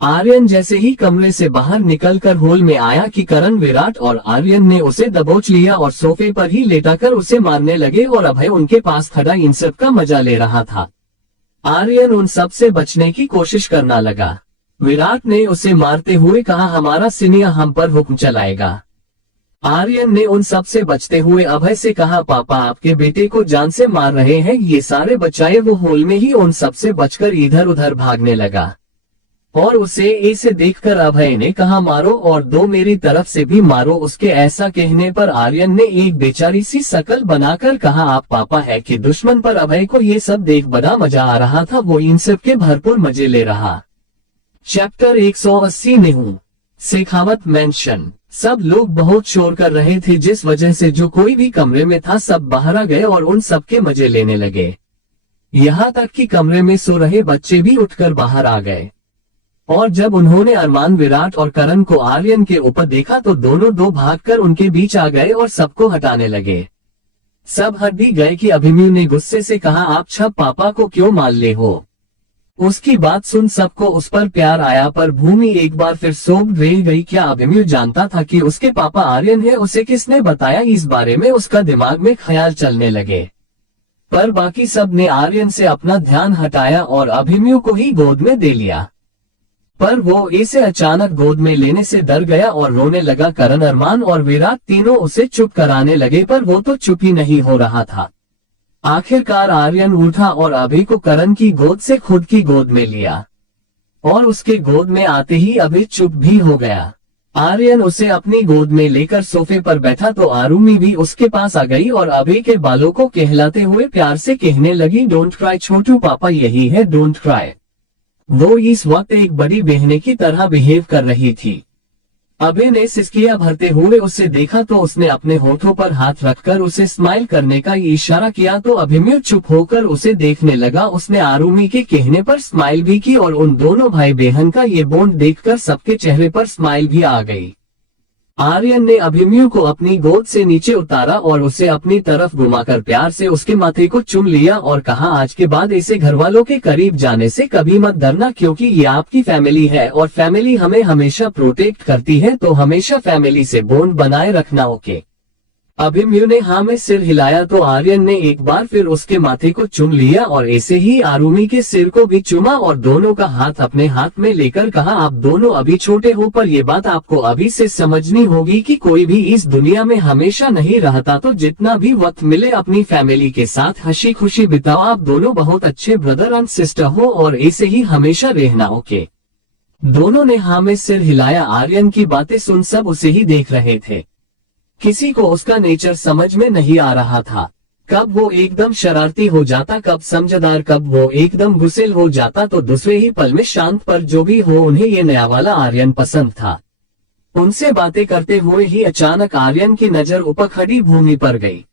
आर्यन जैसे ही कमरे से बाहर निकलकर हॉल में आया कि करण, विराट और आर्यन ने उसे दबोच लिया और सोफे पर ही लेटाकर उसे मारने लगे और अभय उनके पास खड़ा इन सब का मजा ले रहा था। आर्यन उन सब से बचने की कोशिश करना लगा। विराट ने उसे मारते हुए कहा, हमारा सीनियर हम पर हुक्म चलाएगा। आर्यन ने उन सब से बचते हुए अभय से कहा, पापा आपके बेटे को जान से मार रहे हैं, ये सारे बचाए। वो हॉल में ही उन सब से बचकर इधर उधर भागने लगा और उसे ऐसे देखकर अभय ने कहा, मारो और 2 मेरी तरफ से भी मारो। उसके ऐसा कहने पर आर्यन ने एक बेचारी सी शकल बनाकर कहा, आप पापा है कि दुश्मन? पर अभय को ये सब देख बड़ा मजा आ रहा था। वो इन सब के भरपूर मजे ले रहा। Chapter 180 Nehu Shekhawat mention. सब लोग बहुत शोर कर रहे थे, जिस वजह से जो कोई भी कमरे में था सब बाहर आ गए और उन सब के मजे लेने लगे। यहाँ तक कि कमरे में सो रहे बच्चे भी उठकर बाहर आ गए और जब उन्होंने अरमान, विराट और करण को आर्यन के ऊपर देखा तो दोनों 2 भागकर उनके बीच आ गए और सबको हटाने लगे। सब हट भी गए कि अभिमन्यु ने गुस्से से कहा, आप छप पापा को क्यों मान ले हो? उसकी बात सुन सबको उस पर प्यार आया, पर भूमि एक बार फिर सोच रह गई। क्या अभिमन्यु जानता था कि उसके पापा आर्यन है? उसे किसने बताया? इस बारे में उसका दिमाग में ख्याल चलने लगे, पर बाकी सब ने आर्यन से अपना ध्यान हटाया और अभिमन्यु को ही गोद में दे लिया। पर वो ऐसे अचानक गोद में लेने से डर गया और रोने लगा। करण, अरमान और विराट तीनों उसे चुप कराने लगे, पर वो तो चुप ही नहीं हो रहा था। आखिरकार आर्यन उठा और अभि को करण की गोद से खुद की गोद में लिया और उसके गोद में आते ही अभि चुप भी हो गया। आर्यन उसे अपनी गोद में लेकर सोफे पर बैठा तो आरुमी भी उसके पास आ गई और अभि के बालों को कहलाते हुए प्यार से कहने लगी, डोंट क्राई छोटू, पापा यही है, डोंट क्राई। वो इस वक्त एक बड़ी बहने की तरह बिहेव कर रही थी। अभय ने सिसकियां भरते हुए उसे देखा तो उसने अपने होठों पर हाथ रखकर उसे स्माइल करने का इशारा किया तो अभिमन्यु चुप होकर उसे देखने लगा। उसने आरुमी के कहने पर स्माइल भी की और उन दोनों भाई बहन का ये बॉन्ड देखकर सबके चेहरे पर स्माइल भी आ गई। आर्यन ने अभिमन्यु को अपनी गोद से नीचे उतारा और उसे अपनी तरफ घुमाकर प्यार से उसके माथे को चूम लिया और कहा, आज के बाद ऐसे घरवालों के करीब जाने से कभी मत डरना, क्योंकि ये आपकी फैमिली है और फैमिली हमें हमेशा प्रोटेक्ट करती है, तो हमेशा फैमिली से बॉन्ड बनाए रखना। ओके। अभिमन्यु ने हाँ में सिर हिलाया तो आर्यन ने एक बार फिर उसके माथे को चूम लिया और ऐसे ही आरुमि के सिर को भी चूमा और दोनों का हाथ अपने हाथ में लेकर कहा, आप दोनों अभी छोटे हो पर ये बात आपको अभी से समझनी होगी कि कोई भी इस दुनिया में हमेशा नहीं रहता, तो जितना भी वक्त मिले अपनी फैमिली के साथ हंसी खुशी बिताओ। आप दोनों बहुत अच्छे ब्रदर एंड सिस्टर हो और ऐसे ही हमेशा रहना, ओके। दोनों ने हाँ में सिर हिलाया। आर्यन की बातें सुन सब उसे ही देख रहे थे। किसी को उसका नेचर समझ में नहीं आ रहा था। कब वो एकदम शरारती हो जाता, कब समझदार, कब वो एकदम गुस्सेल हो जाता तो दूसरे ही पल में शांत। पर जो भी हो उन्हें ये नया वाला आर्यन पसंद था। उनसे बातें करते हुए ही अचानक आर्यन की नजर ऊपर खड़ी भूमि पर गई।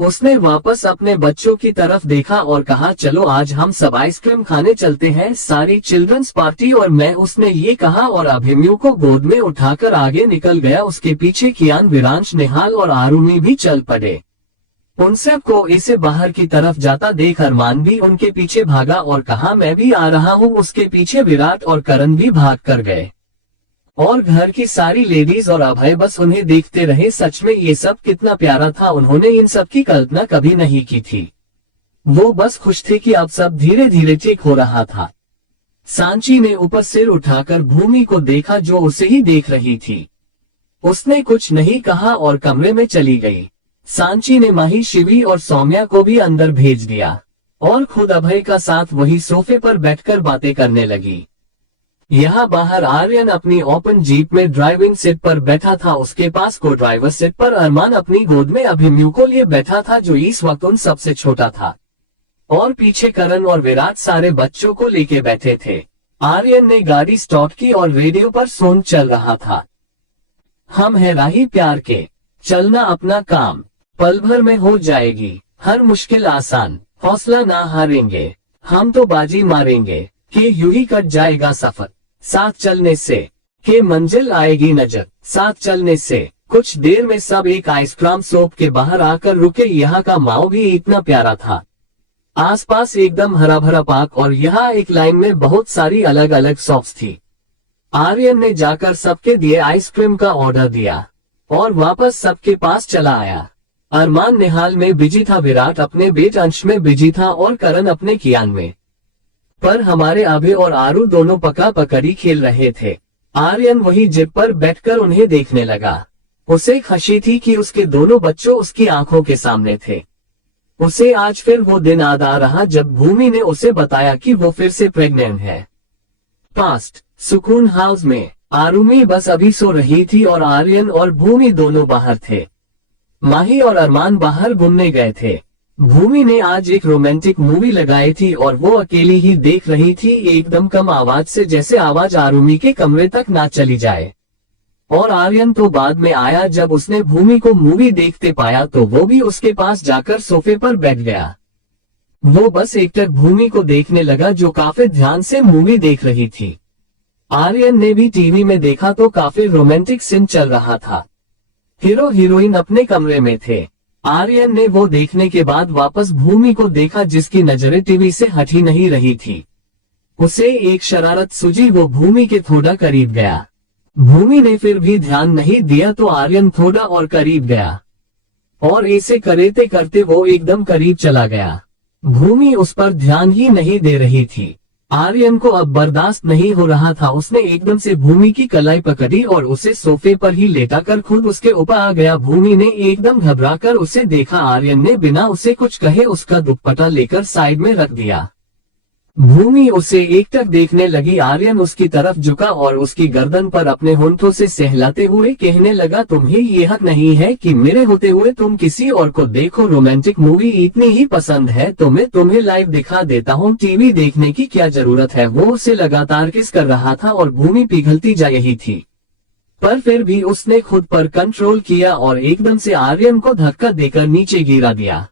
उसने वापस अपने बच्चों की तरफ देखा और कहा, चलो आज हम सब आइसक्रीम खाने चलते हैं, सारी चिल्ड्रंस पार्टी और मैं। उसने ये कहा और अभिमन्यु को गोद में उठाकर आगे निकल गया। उसके पीछे कियान, विरांश, निहाल और आरुमि भी चल पड़े। उन सब को इसे बाहर की तरफ जाता देख अरमान भी उनके पीछे भागा और कहा, मैं भी आ रहा हूँ। उसके पीछे विराट और करण भी भाग कर गए और घर की सारी लेडीज और अभय बस उन्हें देखते रहे। सच में ये सब कितना प्यारा था, उन्होंने इन सब की कल्पना कभी नहीं की थी। वो बस खुश थे कि अब सब धीरे धीरे ठीक हो रहा था। सांची ने ऊपर सिर उठाकर भूमि को देखा जो उसे ही देख रही थी। उसने कुछ नहीं कहा और कमरे में चली गई। सांची ने माही, शिवी और सौम्या को भी अंदर भेज दिया और खुद अभय का साथ वही सोफे पर बैठकर बातें करने लगी। यहाँ बाहर आर्यन अपनी ओपन जीप में ड्राइविंग सीट पर बैठा था। उसके पास को ड्राइवर सीट पर अरमान अपनी गोद में अभिमन्यु को लिए बैठा था जो इस वक्त उन सबसे छोटा था, और पीछे करण और विराट सारे बच्चों को लेके बैठे थे। आर्यन ने गाड़ी स्टार्ट की और रेडियो पर सॉन्ग चल रहा था। हम है राही प्यार के, चलना अपना काम, पल भर में हो जाएगी हर मुश्किल आसान, हौसला ना हारेंगे, हम तो बाजी मारेंगे कि यूं ही कट जाएगा सफर, साथ चलने से के मंजिल आएगी नजर, साथ चलने से। कुछ देर में सब एक आइसक्रीम शॉप के बाहर आकर रुके। यहाँ का माहौल भी इतना प्यारा था, आसपास एकदम हरा भरा पार्क और यहाँ एक लाइन में बहुत सारी अलग अलग शॉप्स थी। आर्यन ने जाकर सबके दिए आइसक्रीम का ऑर्डर दिया और वापस सबके पास चला आया। अरमान निहाल में बिजी था, विराट अपने बेट अंश में बिजी था और करण अपने कियान में। पर हमारे अभय और आरू दोनों पका पकड़ी खेल रहे थे। आर्यन वही जिप पर बैठकर उन्हें देखने लगा। उसे खुशी थी कि उसके दोनों बच्चों उसकी आंखों के सामने थे। उसे आज फिर वो दिन याद आ रहा जब भूमि ने उसे बताया कि वो फिर से प्रेग्नेंट है। पास्ट सुकून हाउस में आरुमि बस अभी सो रही थी और आर्यन और भूमि दोनों बाहर थे। माही और अरमान बाहर घूमने गए थे। भूमि ने आज एक रोमांटिक मूवी लगाई थी और वो अकेली ही देख रही थी, एकदम कम आवाज से, जैसे आवाज आरुमि के कमरे तक ना चली जाए। और आर्यन तो बाद में आया। जब उसने भूमि को मूवी देखते पाया तो वो भी उसके पास जाकर सोफे पर बैठ गया। वो बस एकटक भूमि को देखने लगा जो काफी ध्यान से मूवी देख रही थी। आर्यन ने भी टीवी में देखा तो काफी रोमांटिक सीन चल रहा था। हीरो हीरोइन अपने कमरे में थे। आर्यन ने वो देखने के बाद वापस भूमि को देखा जिसकी नजरें टीवी से हट ही नहीं रही थी। उसे एक शरारत सूझी, वो भूमि के थोड़ा करीब गया। भूमि ने फिर भी ध्यान नहीं दिया तो आर्यन थोड़ा और करीब गया और ऐसे करते करते वो एकदम करीब चला गया। भूमि उस पर ध्यान ही नहीं दे रही थी। आर्यन को अब बर्दाश्त नहीं हो रहा था। उसने एकदम से भूमि की कलाई पकड़ी और उसे सोफे पर ही लेटाकर खुद उसके ऊपर आ गया। भूमि ने एकदम घबराकर उसे देखा। आर्यन ने बिना उसे कुछ कहे उसका दुपट्टा लेकर साइड में रख दिया। भूमि उसे एकटक देखने लगी। आर्यन उसकी तरफ झुका और उसकी गर्दन पर अपने होंठों से सहलाते हुए कहने लगा, तुम्हें ये हक नहीं है कि मेरे होते हुए तुम किसी और को देखो। रोमांटिक मूवी इतनी ही पसंद है तो मैं तुम्हें लाइव दिखा देता हूँ, टीवी देखने की क्या जरूरत है। वो उसे लगातार किस कर रहा था और भूमि पिघलती जा रही थी, पर फिर भी उसने खुद पर कंट्रोल किया और एकदम से आर्यन को धक्का देकर नीचे गिरा दिया।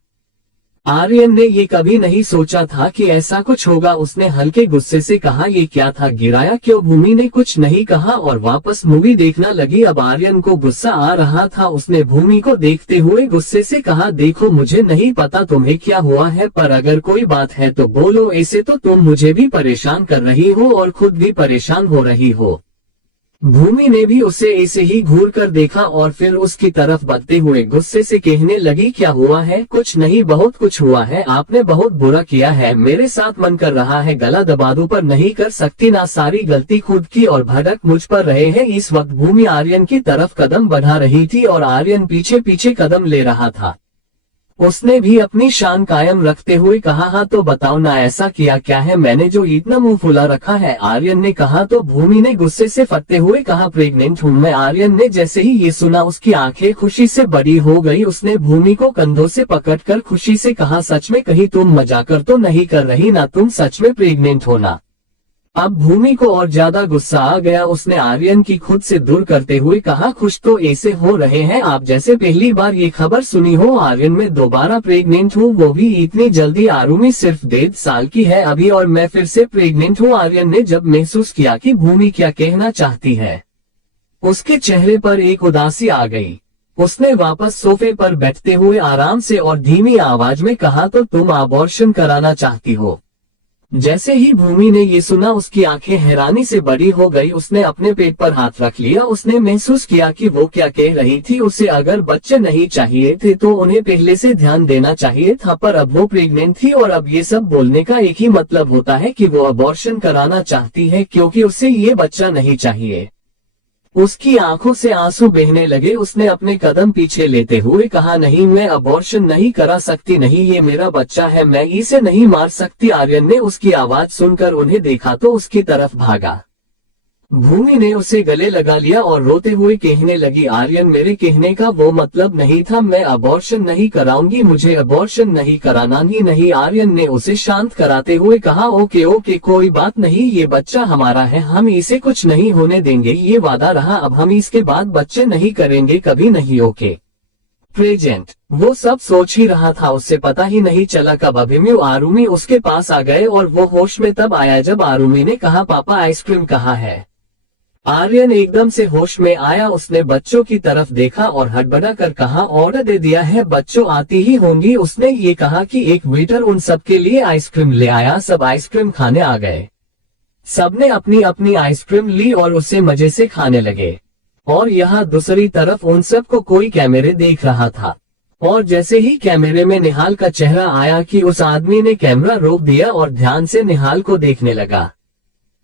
आर्यन ने ये कभी नहीं सोचा था कि ऐसा कुछ होगा। उसने हल्के गुस्से से कहा, ये क्या था, गिराया क्यों? भूमि ने कुछ नहीं कहा और वापस मूवी देखना लगी। अब आर्यन को गुस्सा आ रहा था। उसने भूमि को देखते हुए गुस्से से कहा, देखो मुझे नहीं पता तुम्हें क्या हुआ है, पर अगर कोई बात है तो बोलो। ऐसे तो तुम मुझे भी परेशान कर रही हो और खुद भी परेशान हो रही हो। भूमि ने भी उसे ऐसे ही घूर कर देखा और फिर उसकी तरफ बढ़ते हुए गुस्से से कहने लगी, क्या हुआ है? कुछ नहीं, बहुत कुछ हुआ है। आपने बहुत बुरा किया है, मेरे साथ मन कर रहा है गला दबा दूं पर नहीं कर सकती ना, सारी गलती खुद की और भड़क मुझ पर रहे हैं। इस वक्त भूमि आर्यन की तरफ कदम बढ़ा रही थी और आर्यन पीछे पीछे कदम ले रहा था। उसने भी अपनी शान कायम रखते हुए कहा, हाँ तो बताओ ना, ऐसा किया क्या है मैंने जो इतना मुंह फुला रखा है? आर्यन ने कहा। तो भूमि ने गुस्से से फटते हुए कहा, प्रेग्नेंट हूँ मैं। आर्यन ने जैसे ही ये सुना उसकी आंखें खुशी से बड़ी हो गई। उसने भूमि को कंधों से पकड़कर खुशी से कहा, सच में? कहीं तुम मजाक कर तो नहीं कर रही ना? तुम सच में प्रेग्नेंट हो ना? अब भूमि को और ज्यादा गुस्सा आ गया। उसने आर्यन की खुद से दूर करते हुए कहा, खुश तो ऐसे हो रहे हैं आप जैसे पहली बार ये खबर सुनी हो। आर्यन में दोबारा प्रेग्नेंट हूँ, वो भी इतनी जल्दी। आरुमि सिर्फ 1.5 साल की है अभी और मैं फिर से प्रेग्नेंट हूँ। आर्यन ने जब महसूस किया कि भूमि क्या कहना चाहती है, उसके चेहरे पर एक उदासी आ गई। उसने वापस सोफे पर बैठते हुए आराम से और धीमी आवाज में कहा, तो तुम अबॉर्शन कराना चाहती हो? जैसे ही भूमि ने ये सुना उसकी आंखें हैरानी से बड़ी हो गई। उसने अपने पेट पर हाथ रख लिया। उसने महसूस किया कि वो क्या कह रही थी। उसे अगर बच्चे नहीं चाहिए थे तो उन्हें पहले से ध्यान देना चाहिए था, पर अब वो प्रेग्नेंट थी और अब ये सब बोलने का एक ही मतलब होता है कि वो अबॉर्शन कराना चाहती है क्योंकि उसे ये बच्चा नहीं चाहिए। उसकी आंखों से आंसू बहने लगे। उसने अपने कदम पीछे लेते हुए कहा, नहीं, मैं अबॉर्शन नहीं करा सकती, नहीं, ये मेरा बच्चा है, मैं इसे नहीं मार सकती। आर्यन ने उसकी आवाज सुनकर उन्हें देखा तो उसकी तरफ भागा। भूमि ने उसे गले लगा लिया और रोते हुए कहने लगी, आर्यन, मेरे कहने का वो मतलब नहीं था, मैं अबॉर्शन नहीं कराऊंगी, मुझे अबॉर्शन नहीं कराना ही नहीं। आर्यन ने उसे शांत कराते हुए कहा, ओके ओके, कोई बात नहीं, ये बच्चा हमारा है, हम इसे कुछ नहीं होने देंगे, ये वादा रहा, अब हम इसके बाद बच्चे नहीं करेंगे, कभी नहीं। Okay present. वो सब सोच ही रहा था, उससे पता ही नहीं चला कब अभिमन्यु आरुमि उसके पास आ गए और वो होश में तब आया जब आरुमि ने कहा, पापा आइसक्रीम कहाँ है? आर्यन एकदम से होश में आया। उसने बच्चों की तरफ देखा और हड़बड़ा कर कहा, ऑर्डर दे दिया है, बच्चों आती ही होंगी। उसने ये कहा कि एक वेटर उन सबके लिए आइसक्रीम ले आया। सब आइसक्रीम खाने आ गए। सबने अपनी अपनी आइसक्रीम ली और उसे मजे से खाने लगे। और यहाँ दूसरी तरफ उन सबको कोई कैमरे देख रहा था। और जैसे ही कैमरे में निहाल का चेहरा आया कि उस आदमी ने कैमरा रोक दिया और ध्यान से निहाल को देखने लगा।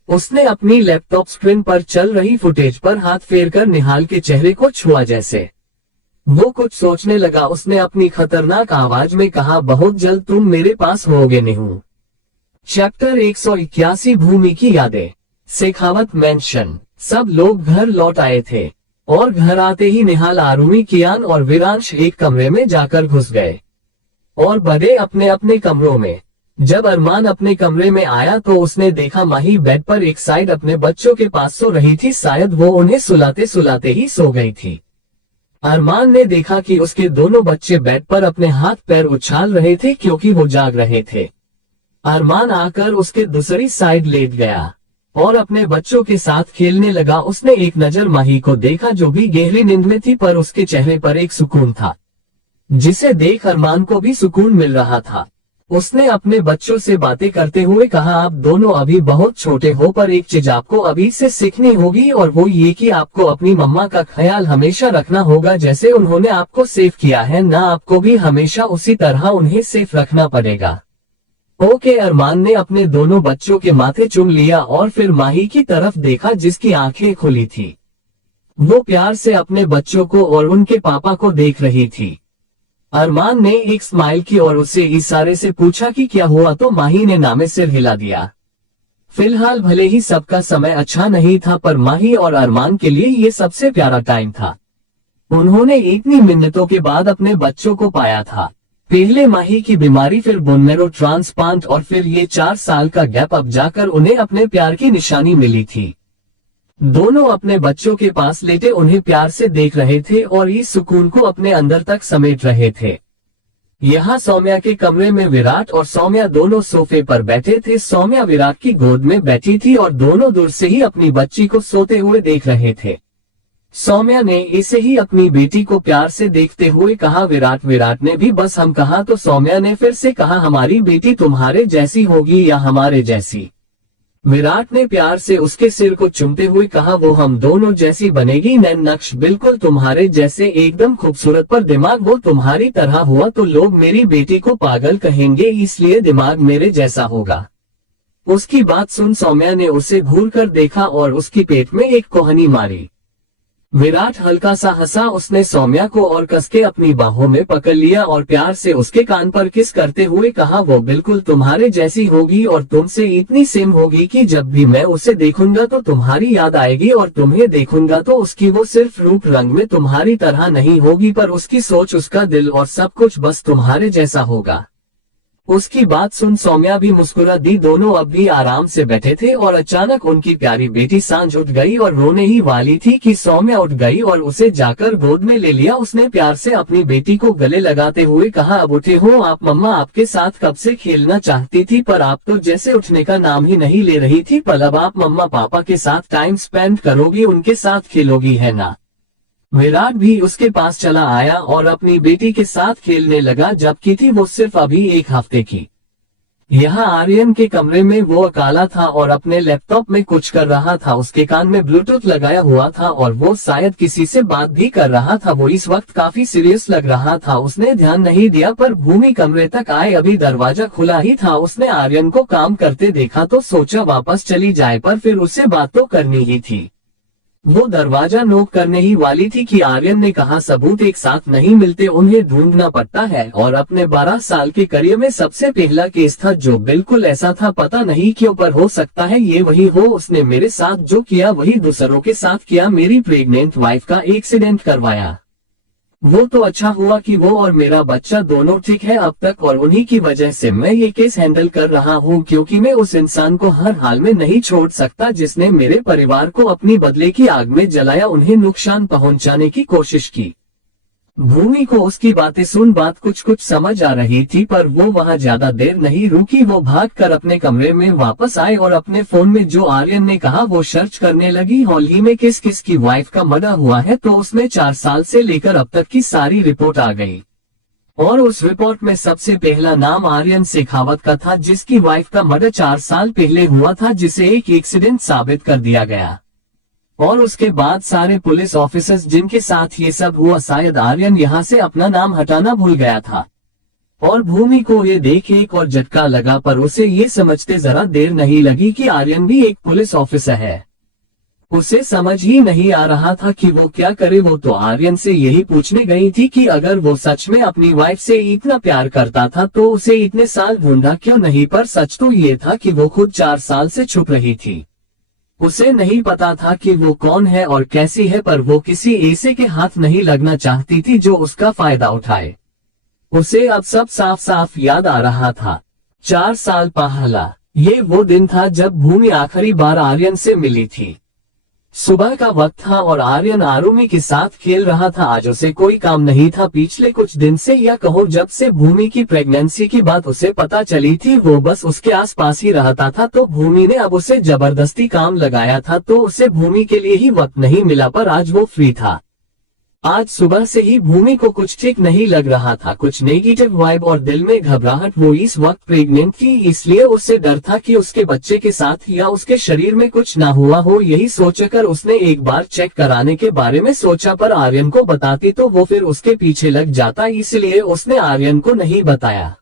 उसने अपनी लैपटॉप स्क्रीन पर चल रही फुटेज पर हाथ फेरकर निहाल के चेहरे को छुआ। जैसे वो कुछ सोचने लगा, उसने अपनी खतरनाक आवाज में कहा, बहुत जल्द तुम मेरे पास होगे नहीं। चैप्टर 181 भूमि की यादें। शेखावत मेंशन। सब लोग घर लौट आए थे और घर आते ही निहाल, आरुमि, कियान और विरांश एक कमरे में जाकर घुस गए और बड़े अपने अपने कमरों में। जब अरमान अपने कमरे में आया तो उसने देखा माही बेड पर एक साइड अपने बच्चों के पास सो रही थी। शायद वो उन्हें सुलाते सुलाते ही सो गई थी। अरमान ने देखा कि उसके दोनों बच्चे बेड पर अपने हाथ पैर उछाल रहे थे क्योंकि वो जाग रहे थे। अरमान आकर उसके दूसरी साइड लेट गया और अपने बच्चों के साथ खेलने लगा। उसने एक नजर माही को देखा जो भी गहरी नींद में थी, पर उसके चेहरे पर एक सुकून था जिसे देख अरमान को भी सुकून मिल रहा था। उसने अपने बच्चों से बातें करते हुए कहा, आप दोनों अभी बहुत छोटे हो, पर एक चीज आपको अभी से सीखनी होगी और वो ये कि आपको अपनी मम्मा का ख्याल हमेशा रखना होगा। जैसे उन्होंने आपको सेफ किया है ना, आपको भी हमेशा उसी तरह उन्हें सेफ रखना पड़ेगा। ओके। अरमान ने अपने दोनों बच्चों के माथे चूम लिया और फिर माही की तरफ देखा जिसकी आंखें खुली थी। वो प्यार से अपने बच्चों को और उनके पापा को देख रही थी। अरमान ने एक स्माइल की और उससे इशारे से पूछा कि क्या हुआ, तो माही ने नामे सिर हिला दिया। फिलहाल भले ही सबका समय अच्छा नहीं था, पर माही और अरमान के लिए ये सबसे प्यारा टाइम था। उन्होंने इतनी मिन्नतों के बाद अपने बच्चों को पाया था। पहले माही की बीमारी, फिर बोन मैरो ट्रांसप्लांट और फिर ये 4 साल का गैप, अब जाकर उन्हें अपने प्यार की निशानी मिली थी। दोनों अपने बच्चों के पास लेटे उन्हें प्यार से देख रहे थे और इस सुकून को अपने अंदर तक समेट रहे थे। यहाँ सौम्या के कमरे में विराट और सौम्या दोनों सोफे पर बैठे थे। सौम्या विराट की गोद में बैठी थी और दोनों दूर से ही अपनी बच्ची को सोते हुए देख रहे थे। सौम्या ने इसे ही अपनी बेटी को प्यार से देखते हुए कहा, विराट। विराट ने भी बस हम कहा तो सौम्या ने फिर से कहा, हमारी बेटी तुम्हारे जैसी होगी या हमारे जैसी? विराट ने प्यार से उसके सिर को चूमते हुए कहा, वो हम दोनों जैसी बनेगी। नैन नक्श बिल्कुल तुम्हारे जैसे, एकदम खूबसूरत, पर दिमाग वो तुम्हारी तरह हुआ तो लोग मेरी बेटी को पागल कहेंगे, इसलिए दिमाग मेरे जैसा होगा। उसकी बात सुन सौम्या ने उसे घूर कर देखा और उसकी पेट में एक कोहनी मारी। विराट हल्का सा हंसा, उसने सौम्या को और कस के अपनी बाहों में पकड़ लिया और प्यार से उसके कान पर किस करते हुए कहा, वो बिल्कुल तुम्हारे जैसी होगी और तुमसे इतनी सेम होगी कि जब भी मैं उसे देखूंगा तो तुम्हारी याद आएगी, और तुम्हें देखूंगा तो उसकी वो सिर्फ रूप रंग में तुम्हारी तरह नहीं होगी, पर उसकी सोच, उसका दिल और सब कुछ बस तुम्हारे जैसा होगा। उसकी बात सुन सौम्या भी मुस्कुरा दी। दोनों अब भी आराम से बैठे थे और अचानक उनकी प्यारी बेटी सांझ उठ गई और रोने ही वाली थी कि सौम्या उठ गई और उसे जाकर गोद में ले लिया। उसने प्यार से अपनी बेटी को गले लगाते हुए कहा, अब उठे हो आप? मम्मा आपके साथ कब से खेलना चाहती थी, पर आप तो जैसे उठने का नाम ही नहीं ले रही थी। पर अब आप मम्मा पापा के साथ टाइम स्पेंड करोगी, उनके साथ खेलोगी, है ना? विराट भी उसके पास चला आया और अपनी बेटी के साथ खेलने लगा, जबकि थी वो सिर्फ अभी 1 हफ्ते की। यहाँ आर्यन के कमरे में वो अकेला था और अपने लैपटॉप में कुछ कर रहा था। उसके कान में ब्लूटूथ लगाया हुआ था और वो शायद किसी से बात भी कर रहा था। वो इस वक्त काफी सीरियस लग रहा था। उसने ध्यान नहीं दिया, पर भूमि कमरे तक आए, अभी दरवाजा खुला ही था। उसने आर्यन को काम करते देखा तो सोचा वापस चली जाए, पर फिर उससे बात तो करनी ही थी। वो दरवाजा नॉक करने ही वाली थी कि आर्यन ने कहा, सबूत एक साथ नहीं मिलते, उन्हें ढूंढना पड़ता है। और अपने 12 साल के करियर में सबसे पहला केस था जो बिल्कुल ऐसा था। पता नहीं क्यों, पर हो सकता है ये वही हो। उसने मेरे साथ जो किया वही दूसरों के साथ किया, मेरी प्रेग्नेंट वाइफ का एक्सीडेंट करवाया। वो तो अच्छा हुआ कि वो और मेरा बच्चा दोनों ठीक है अब तक, और उन्हीं की वजह से मैं ये केस हैंडल कर रहा हूँ, क्योंकि मैं उस इंसान को हर हाल में नहीं छोड़ सकता जिसने मेरे परिवार को अपनी बदले की आग में जलाया, उन्हें नुकसान पहुंचाने की कोशिश की। भूमि को उसकी बातें सुन बात कुछ समझ आ रही थी, पर वो वहां ज्यादा देर नहीं रुकी। वो भागकर अपने कमरे में वापस आए और अपने फोन में जो आर्यन ने कहा वो सर्च करने लगी। हाल ही में किस किस की वाइफ का मर्डर हुआ है, तो उसमें 4 साल से लेकर अब तक की सारी रिपोर्ट आ गई। और उस रिपोर्ट में सबसे पहला नाम आर्यन शेखावत का था, जिसकी वाइफ का मर्डर 4 साल पहले हुआ था, जिसे एक एक्सीडेंट साबित कर दिया गया। और उसके बाद सारे पुलिस ऑफिसर्स जिनके साथ ये सब हुआ, शायद आर्यन यहाँ से अपना नाम हटाना भूल गया था। और भूमि को ये देख एक और झटका लगा, पर उसे ये समझते जरा देर नहीं लगी कि आर्यन भी एक पुलिस ऑफिसर है। उसे समझ ही नहीं आ रहा था कि वो क्या करे। वो तो आर्यन से यही पूछने गई थी कि अगर वो सच में अपनी वाइफ से इतना प्यार करता था तो उसे इतने साल ढूंढा क्यों नहीं, पर सच तो ये था कि वो खुद 4 साल से छुप रही थी। उसे नहीं पता था कि वो कौन है और कैसी है, पर वो किसी ऐसे के हाथ नहीं लगना चाहती थी जो उसका फायदा उठाए। उसे अब सब साफ साफ याद आ रहा था। 4 साल पहला ये वो दिन था जब भूमि आखिरी बार आर्यन से मिली थी। सुबह का वक्त था और आर्यन आरुमि के साथ खेल रहा था। आज उसे कोई काम नहीं था। पिछले कुछ दिन से, या कहो जब से भूमि की प्रेगनेंसी की बात उसे पता चली थी, वो बस उसके आसपास ही रहता था। तो भूमि ने अब उसे जबरदस्ती काम लगाया था, तो उसे भूमि के लिए ही वक्त नहीं मिला, पर आज वो फ्री था। आज सुबह से ही भूमि को कुछ ठीक नहीं लग रहा था, कुछ नेगेटिव वाइब और दिल में घबराहट। वो इस वक्त प्रेग्नेंट थी, इसलिए उससे डर था कि उसके बच्चे के साथ या उसके शरीर में कुछ ना हुआ हो। यही सोचकर उसने एक बार चेक कराने के बारे में सोचा, पर आर्यन को बताती तो वो फिर उसके पीछे लग जाता, इसलिए उसने आर्यन को नहीं बताया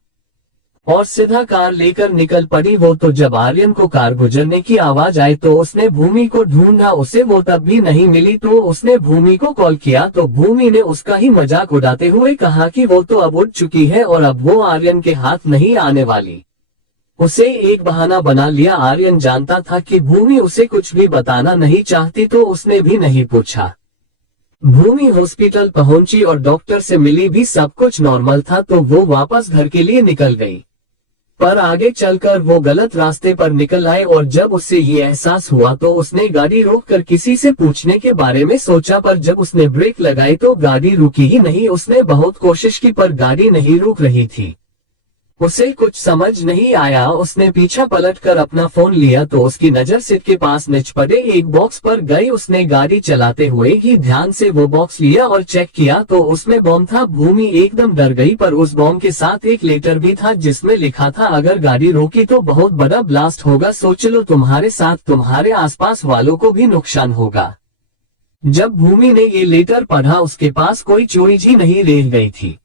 और सीधा कार लेकर निकल पड़ी। वो तो जब आर्यन को कार गुजरने की आवाज आई तो उसने भूमि को ढूंढा, उसे वो तब भी नहीं मिली। तो उसने भूमि को कॉल किया तो भूमि ने उसका ही मजाक उड़ाते हुए कहा कि वो तो अब उठ चुकी है और अब वो आर्यन के हाथ नहीं आने वाली। उसे एक बहाना बना लिया। आर्यन जानता था कि भूमि उसे कुछ भी बताना नहीं चाहती, तो उसने भी नहीं पूछा। भूमि हॉस्पिटल पहुंची और डॉक्टर से मिली भी, सब कुछ नॉर्मल था, तो वो वापस घर के लिए निकल गई। पर आगे चलकर वो गलत रास्ते पर निकल आए और जब उससे ये एहसास हुआ तो उसने गाड़ी रोककर किसी से पूछने के बारे में सोचा, पर जब उसने ब्रेक लगाई तो गाड़ी रुकी ही नहीं। उसने बहुत कोशिश की पर गाड़ी नहीं रुक रही थी। उसे कुछ समझ नहीं आया। उसने पीछा पलटकर अपना फोन लिया तो उसकी नजर सीट के पास निच पड़े एक बॉक्स पर गई। उसने गाड़ी चलाते हुए ही ध्यान से वो बॉक्स लिया और चेक किया तो उसमें बॉम्ब था। भूमि एकदम डर गई, पर उस बॉम्ब के साथ एक लेटर भी था जिसमें लिखा था, अगर गाड़ी रोकी तो बहुत बड़ा ब्लास्ट होगा, सोच लो तुम्हारे साथ तुम्हारे आसपास वालों को भी नुकसान होगा। जब भूमि ने ये लेटर पढ़ा उसके पास कोई चॉइस ही नहीं रह गई थी।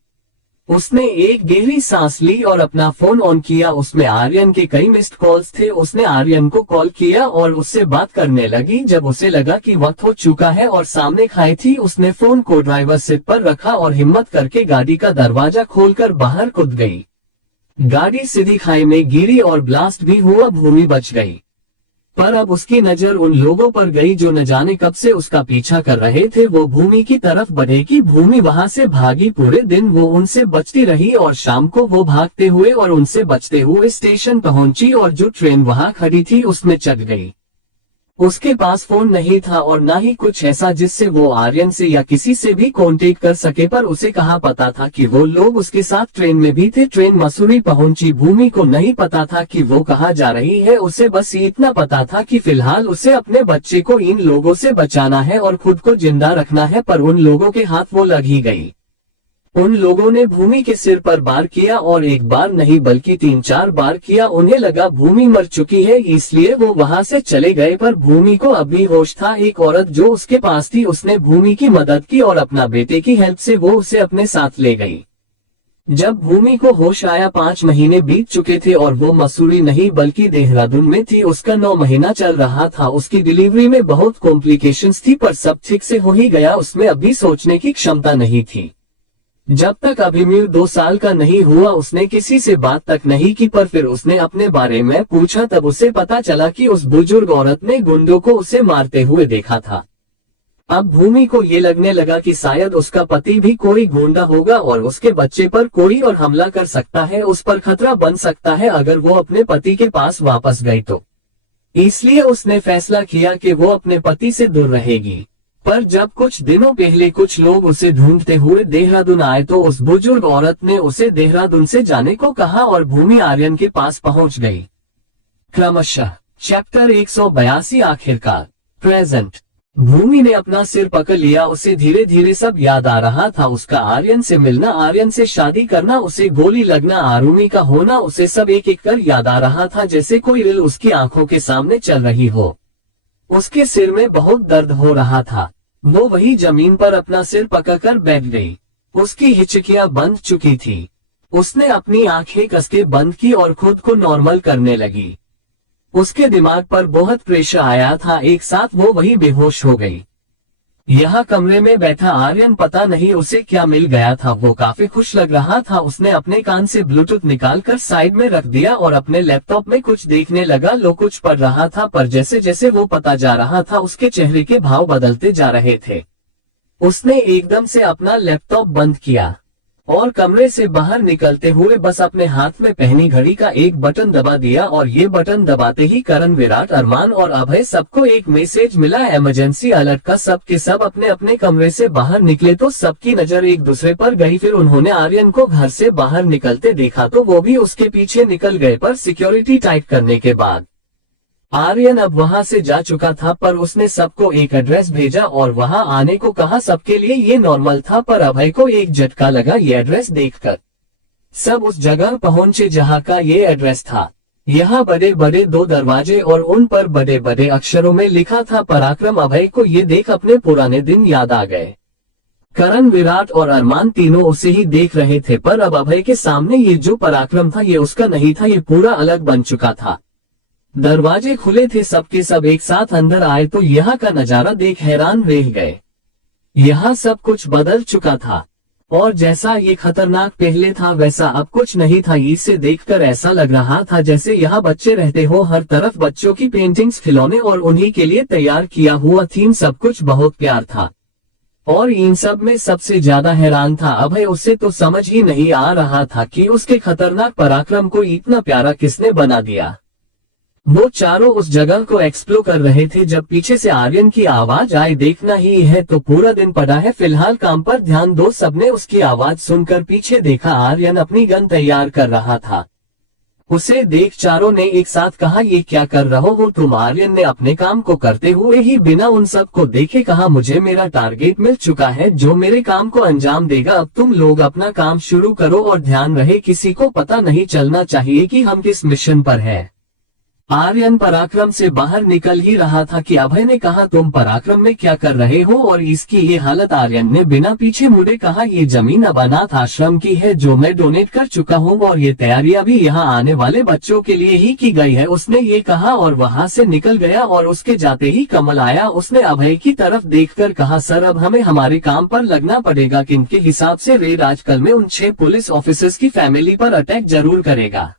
उसने एक गहरी सांस ली और अपना फोन ऑन किया। उसमें आर्यन के कई मिस्ड कॉल्स थे। उसने आर्यन को कॉल किया और उससे बात करने लगी। जब उसे लगा कि वक्त हो चुका है और सामने खाई थी, उसने फोन को ड्राइवर सीट पर रखा और हिम्मत करके गाड़ी का दरवाजा खोलकर बाहर कूद गई। गाड़ी सीधी खाई में गिरी और ब्लास्ट भी हुआ। भूमि बच गई, पर अब उसकी नजर उन लोगों पर गई जो न जाने कब से उसका पीछा कर रहे थे। वो भूमि की तरफ बढ़ेगी। भूमि वहां से भागी। पूरे दिन वो उनसे बचती रही और शाम को वो भागते हुए और उनसे बचते हुए स्टेशन पहुंची और जो ट्रेन वहां खड़ी थी उसमें चढ़ गई। उसके पास फोन नहीं था और न ही कुछ ऐसा जिससे वो आर्यन से या किसी से भी कांटेक्ट कर सके, पर उसे कहाँ पता था कि वो लोग उसके साथ ट्रेन में भी थे। ट्रेन मसूरी पहुंची। भूमि को नहीं पता था कि वो कहाँ जा रही है। उसे बस इतना पता था कि फिलहाल उसे अपने बच्चे को इन लोगों से बचाना है और खुद को जिंदा रखना है, पर उन लोगों के हाथ वो लग ही गई। उन लोगों ने भूमि के सिर पर वार किया और एक बार नहीं बल्कि 3-4 बार किया। उन्हें लगा भूमि मर चुकी है, इसलिए वो वहां से चले गए, पर भूमि को अब भी होश था। एक औरत जो उसके पास थी उसने भूमि की मदद की और अपना बेटे की हेल्प से वो उसे अपने साथ ले गई। जब भूमि को होश आया 5 महीने बीत चुके थे और वो मसूरी नहीं बल्कि देहरादून में थी। उसका 9 महीना चल रहा था। उसकी डिलीवरी में बहुत कॉम्प्लिकेशंस थी, पर सब ठीक से हो ही गया। उसमें अभी सोचने की क्षमता नहीं थी। जब तक अभिमन्यु 2 साल का नहीं हुआ उसने किसी से बात तक नहीं की, पर फिर उसने अपने बारे में पूछा तब उसे पता चला कि उस बुजुर्ग औरत ने गुंडों को उसे मारते हुए देखा था। अब भूमि को ये लगने लगा कि शायद उसका पति भी कोई गुंडा होगा और उसके बच्चे पर कोई और हमला कर सकता है। उस पर खतरा बन सकता है अगर वो अपने पति के पास वापस गई तो। इसलिए उसने फैसला किया कि वो अपने पति से दूर रहेगी। पर जब कुछ दिनों पहले कुछ लोग उसे ढूंढते हुए देहरादून आए तो उस बुजुर्ग औरत ने उसे देहरादून से जाने को कहा और भूमि आर्यन के पास पहुंच गई। क्रमशः चैप्टर 182 आखिरकार प्रेजेंट। भूमि ने अपना सिर पकड़ लिया। उसे धीरे धीरे सब याद आ रहा था। उसका आर्यन से मिलना, आर्यन से शादी करना, उसे गोली लगना, आरुणि का होना, उसे सब एक एक कर याद आ रहा था जैसे कोई रील उसकी आंखों के सामने चल रही हो। उसके सिर में बहुत दर्द हो रहा था। वो वही जमीन पर अपना सिर पकड़कर बैठ गई। उसकी हिचकियां बंध चुकी थी। उसने अपनी आंखें कसके बंद की और खुद को नॉर्मल करने लगी। उसके दिमाग पर बहुत प्रेशर आया था। एक साथ वो वही बेहोश हो गई। यहाँ कमरे में बैठा आर्यन पता नहीं उसे क्या मिल गया था। वो काफी खुश लग रहा था। उसने अपने कान से ब्लूटूथ निकालकर साइड में रख दिया और अपने लैपटॉप में कुछ देखने लगा। लो कुछ पढ़ रहा था, पर जैसे जैसे वो पता जा रहा था उसके चेहरे के भाव बदलते जा रहे थे। उसने एकदम से अपना लैपटॉप बंद किया और कमरे से बाहर निकलते हुए बस अपने हाथ में पहनी घड़ी का एक बटन दबा दिया और ये बटन दबाते ही करण, विराट, अरमान और अभय सबको एक मैसेज मिला इमरजेंसी अलर्ट का। सब के सब अपने अपने कमरे से बाहर निकले तो सबकी नजर एक दूसरे पर गई। फिर उन्होंने आर्यन को घर से बाहर निकलते देखा तो वो भी उसके पीछे निकल गए, पर सिक्योरिटी टाइट करने के बाद आर्यन अब वहां से जा चुका था। पर उसने सबको एक एड्रेस भेजा और वहां आने को कहा। सबके लिए ये नॉर्मल था, पर अभय को एक झटका लगा ये एड्रेस देखकर। सब उस जगह पहुंचे जहां का ये एड्रेस था। यहाँ बड़े बड़े 2 दरवाजे और उन पर बड़े बड़े अक्षरों में लिखा था पराक्रम। अभय को ये देख अपने पुराने दिन याद आ गए। करण, विराट और अरमान तीनों उसे ही देख रहे थे, पर अब अभय के सामने ये जो पराक्रम था ये उसका नहीं था, ये पूरा अलग बन चुका था। दरवाजे खुले थे, सबके सब एक साथ अंदर आए तो यहाँ का नजारा देख हैरान रह गए। यहाँ सब कुछ बदल चुका था और जैसा ये खतरनाक पहले था वैसा अब कुछ नहीं था। इसे देखकर ऐसा लग रहा था जैसे यहाँ बच्चे रहते हो। हर तरफ बच्चों की पेंटिंग्स, खिलौने और उन्हीं के लिए तैयार किया हुआ थीम, सब कुछ बहुत प्यार था। और इन सब में सबसे ज्यादा हैरान था अभय। उसे तो समझ ही नहीं आ रहा था कि उसके खतरनाक पराक्रम को इतना प्यारा किसने बना दिया। वो चारों उस जगह को एक्सप्लोर कर रहे थे जब पीछे से आर्यन की आवाज आई। देखना ही है तो पूरा दिन पड़ा है, फिलहाल काम पर ध्यान दो। सबने उसकी आवाज सुनकर पीछे देखा। आर्यन अपनी गन तैयार कर रहा था। उसे देख चारों ने एक साथ कहा, ये क्या कर रहे हो तुम? आर्यन ने अपने काम को करते हुए ही बिना उन सब को देखे कहा, मुझे मेरा टारगेट मिल चुका है जो मेरे काम को अंजाम देगा। अब तुम लोग अपना काम शुरू करो और ध्यान रहे किसी को पता नहीं चलना चाहिए कि हम किस मिशन पर हैं। आर्यन पराक्रम से बाहर निकल ही रहा था कि अभय ने कहा, तुम पराक्रम में क्या कर रहे हो और इसकी ये हालत? आर्यन ने बिना पीछे मुड़े कहा, ये जमीन अब अनाथ आश्रम की है जो मैं डोनेट कर चुका हूँ और ये तैयारियां भी यहाँ आने वाले बच्चों के लिए ही की गई है। उसने ये कहा और वहाँ से निकल गया और उसके जाते ही कमल आया। उसने अभय की तरफ देखकर कहा, सर अब हमें हमारे काम पर लगना पड़ेगा। किनके हिसाब से रेड आजकल में उन 6 पुलिस ऑफिसर्स की फैमिली पर अटैक जरूर करेगा।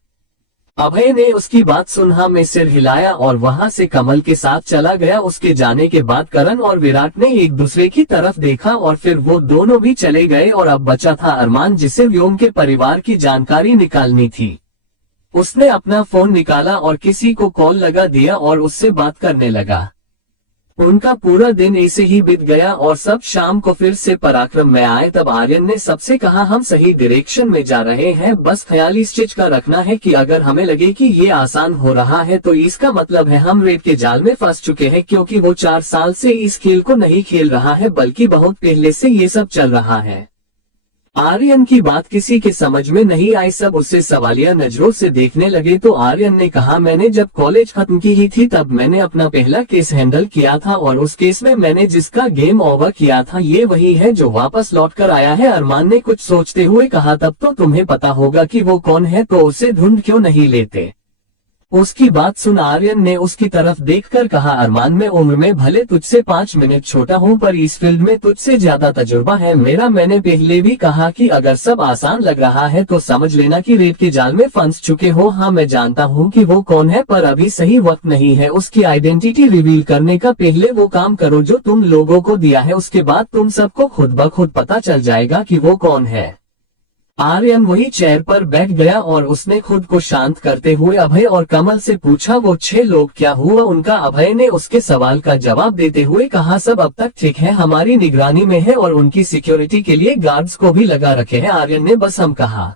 अभय ने उसकी बात सुन हाँ में सिर हिलाया और वहां से कमल के साथ चला गया। उसके जाने के बाद करण और विराट ने एक दूसरे की तरफ देखा और फिर वो दोनों भी चले गए और अब बचा था अरमान, जिसे व्योम के परिवार की जानकारी निकालनी थी। उसने अपना फोन निकाला और किसी को कॉल लगा दिया और उससे बात करने लगा। उनका पूरा दिन ऐसे ही बीत गया और सब शाम को फिर से पराक्रम में आए। तब आर्यन ने सबसे कहा, हम सही डायरेक्शन में जा रहे हैं, बस ख्याल इस चीज का रखना है कि अगर हमें लगे कि ये आसान हो रहा है तो इसका मतलब है हम रेड के जाल में फंस चुके हैं, क्योंकि वो 4 साल से इस खेल को नहीं खेल रहा है बल्कि बहुत पहले से ये सब चल रहा है। आर्यन की बात किसी के समझ में नहीं आई। सब उससे सवालिया नजरों से देखने लगे तो आर्यन ने कहा, मैंने जब कॉलेज खत्म की ही थी तब मैंने अपना पहला केस हैंडल किया था और उस केस में मैंने जिसका गेम ओवर किया था ये वही है जो वापस लौट कर आया है। अरमान ने कुछ सोचते हुए कहा, तब तो तुम्हें पता होगा कि वो कौन है, तो उसे ढूंढ क्यों नहीं लेते? उसकी बात सुन आर्यन ने उसकी तरफ देखकर कहा, अरमान मैं उम्र में भले तुझसे 5 मिनट छोटा हूँ पर इस फील्ड में तुझसे ज्यादा तजुर्बा है मेरा। मैंने पहले भी कहा कि अगर सब आसान लग रहा है तो समझ लेना कि रेड के जाल में फंस चुके हो। हाँ मैं जानता हूँ कि वो कौन है पर अभी सही वक्त नहीं है उसकी आइडेंटिटी रिवील करने का। पहले वो काम करो जो तुम लोगों को दिया है, उसके बाद तुम सबको खुद ब खुद पता चल जाएगा कि वो कौन है। आर्यन वही चेयर पर बैठ गया और उसने खुद को शांत करते हुए अभय और कमल से पूछा, वो 6 लोग क्या हुआ उनका? अभय ने उसके सवाल का जवाब देते हुए कहा, सब अब तक ठीक है, हमारी निगरानी में है और उनकी सिक्योरिटी के लिए गार्ड्स को भी लगा रखे हैं। आर्यन ने बस हम कहा।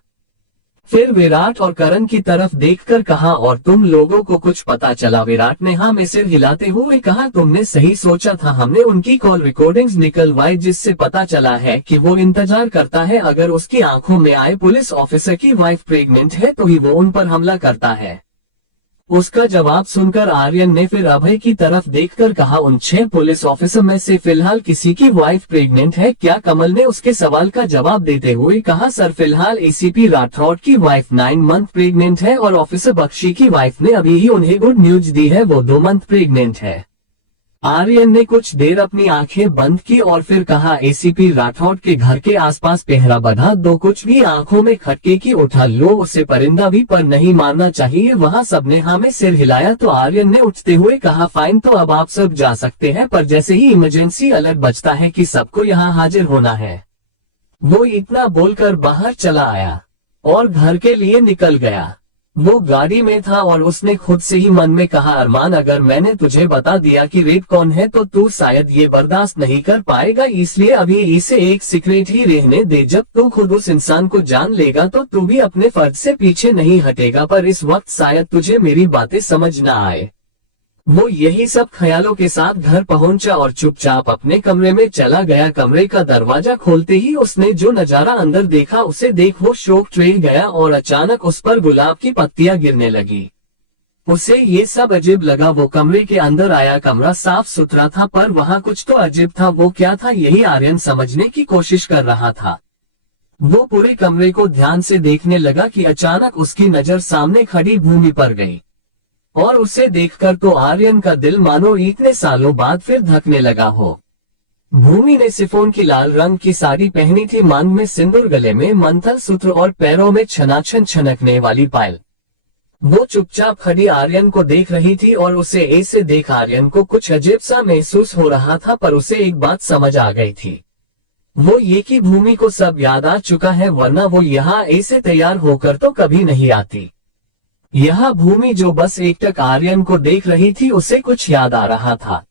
फिर विराट और करण की तरफ देखकर कहा, और तुम लोगों को कुछ पता चला? विराट ने हाँ में सिर हिलाते हुए कहा, तुमने सही सोचा था, हमने उनकी कॉल रिकॉर्डिंग्स निकलवाई जिससे पता चला है कि वो इंतजार करता है अगर उसकी आंखों में आए पुलिस ऑफिसर की वाइफ प्रेग्नेंट है तो ही वो उन पर हमला करता है। उसका जवाब सुनकर आर्यन ने फिर अभय की तरफ देखकर कहा, उन 6 पुलिस ऑफिसर में से फिलहाल किसी की वाइफ प्रेग्नेंट है क्या? कमल ने उसके सवाल का जवाब देते हुए कहा, सर फिलहाल एसीपी राठौड़ की वाइफ 9 मंथ प्रेग्नेंट है और ऑफिसर बख्शी की वाइफ ने अभी ही उन्हें गुड न्यूज दी है, वो 2 मंथ प्रेग्नेंट है। आर्यन ने कुछ देर अपनी आंखें बंद की और फिर कहा, एसीपी राठौड़ के घर के आसपास पहरा बंधा दो, कुछ भी आंखों में खटके की उठा लो, उसे परिंदा भी पर नहीं मारना चाहिए। वहां सबने हाँ में सिर हिलाया तो आर्यन ने उठते हुए कहा, फाइन तो अब आप सब जा सकते हैं, पर जैसे ही इमरजेंसी अलर्ट बजता है कि सबको यहाँ हाजिर होना है। वो इतना बोलकर बाहर चला आया और घर के लिए निकल गया। वो गाड़ी में था और उसने खुद से ही मन में कहा, अरमान अगर मैंने तुझे बता दिया कि रेड कौन है तो तू शायद ये बर्दाश्त नहीं कर पाएगा, इसलिए अभी इसे एक सीक्रेट ही रहने दे। जब तू खुद उस इंसान को जान लेगा तो तू भी अपने फर्ज से पीछे नहीं हटेगा, पर इस वक्त शायद तुझे मेरी बातें समझ ना आए। वो यही सब ख्यालों के साथ घर पहुंचा और चुपचाप अपने कमरे में चला गया। कमरे का दरवाजा खोलते ही उसने जो नजारा अंदर देखा उसे देख वो शौक ट्रेल गया और अचानक उस पर गुलाब की पत्तियां गिरने लगी। उसे ये सब अजीब लगा। वो कमरे के अंदर आया। कमरा साफ सुथरा था पर वहाँ कुछ तो अजीब था। वो क्या था यही आर्यन समझने की कोशिश कर रहा था। वो पूरे कमरे को ध्यान से देखने लगा कि अचानक उसकी नजर सामने खड़ी भूमि पर गई और उसे देखकर तो आर्यन का दिल मानो इतने सालों बाद फिर धड़कने लगा हो। भूमि ने सिफोन की लाल रंग की साड़ी पहनी थी, मांग में सिंदूर, गले में मंथन सूत्र और पैरों में छनाछन छनकने वाली पायल। वो चुपचाप खड़ी आर्यन को देख रही थी और उसे ऐसे देख आर्यन को कुछ अजीब सा महसूस हो रहा था, पर उसे एक बात समझ आ गई थी। वो ये कि भूमि को सब याद आ चुका है, वरना वो यहाँ ऐसे तैयार होकर तो कभी नहीं आती। यह भूमि जो बस एकटक आर्यन को देख रही थी, उसे कुछ याद आ रहा था।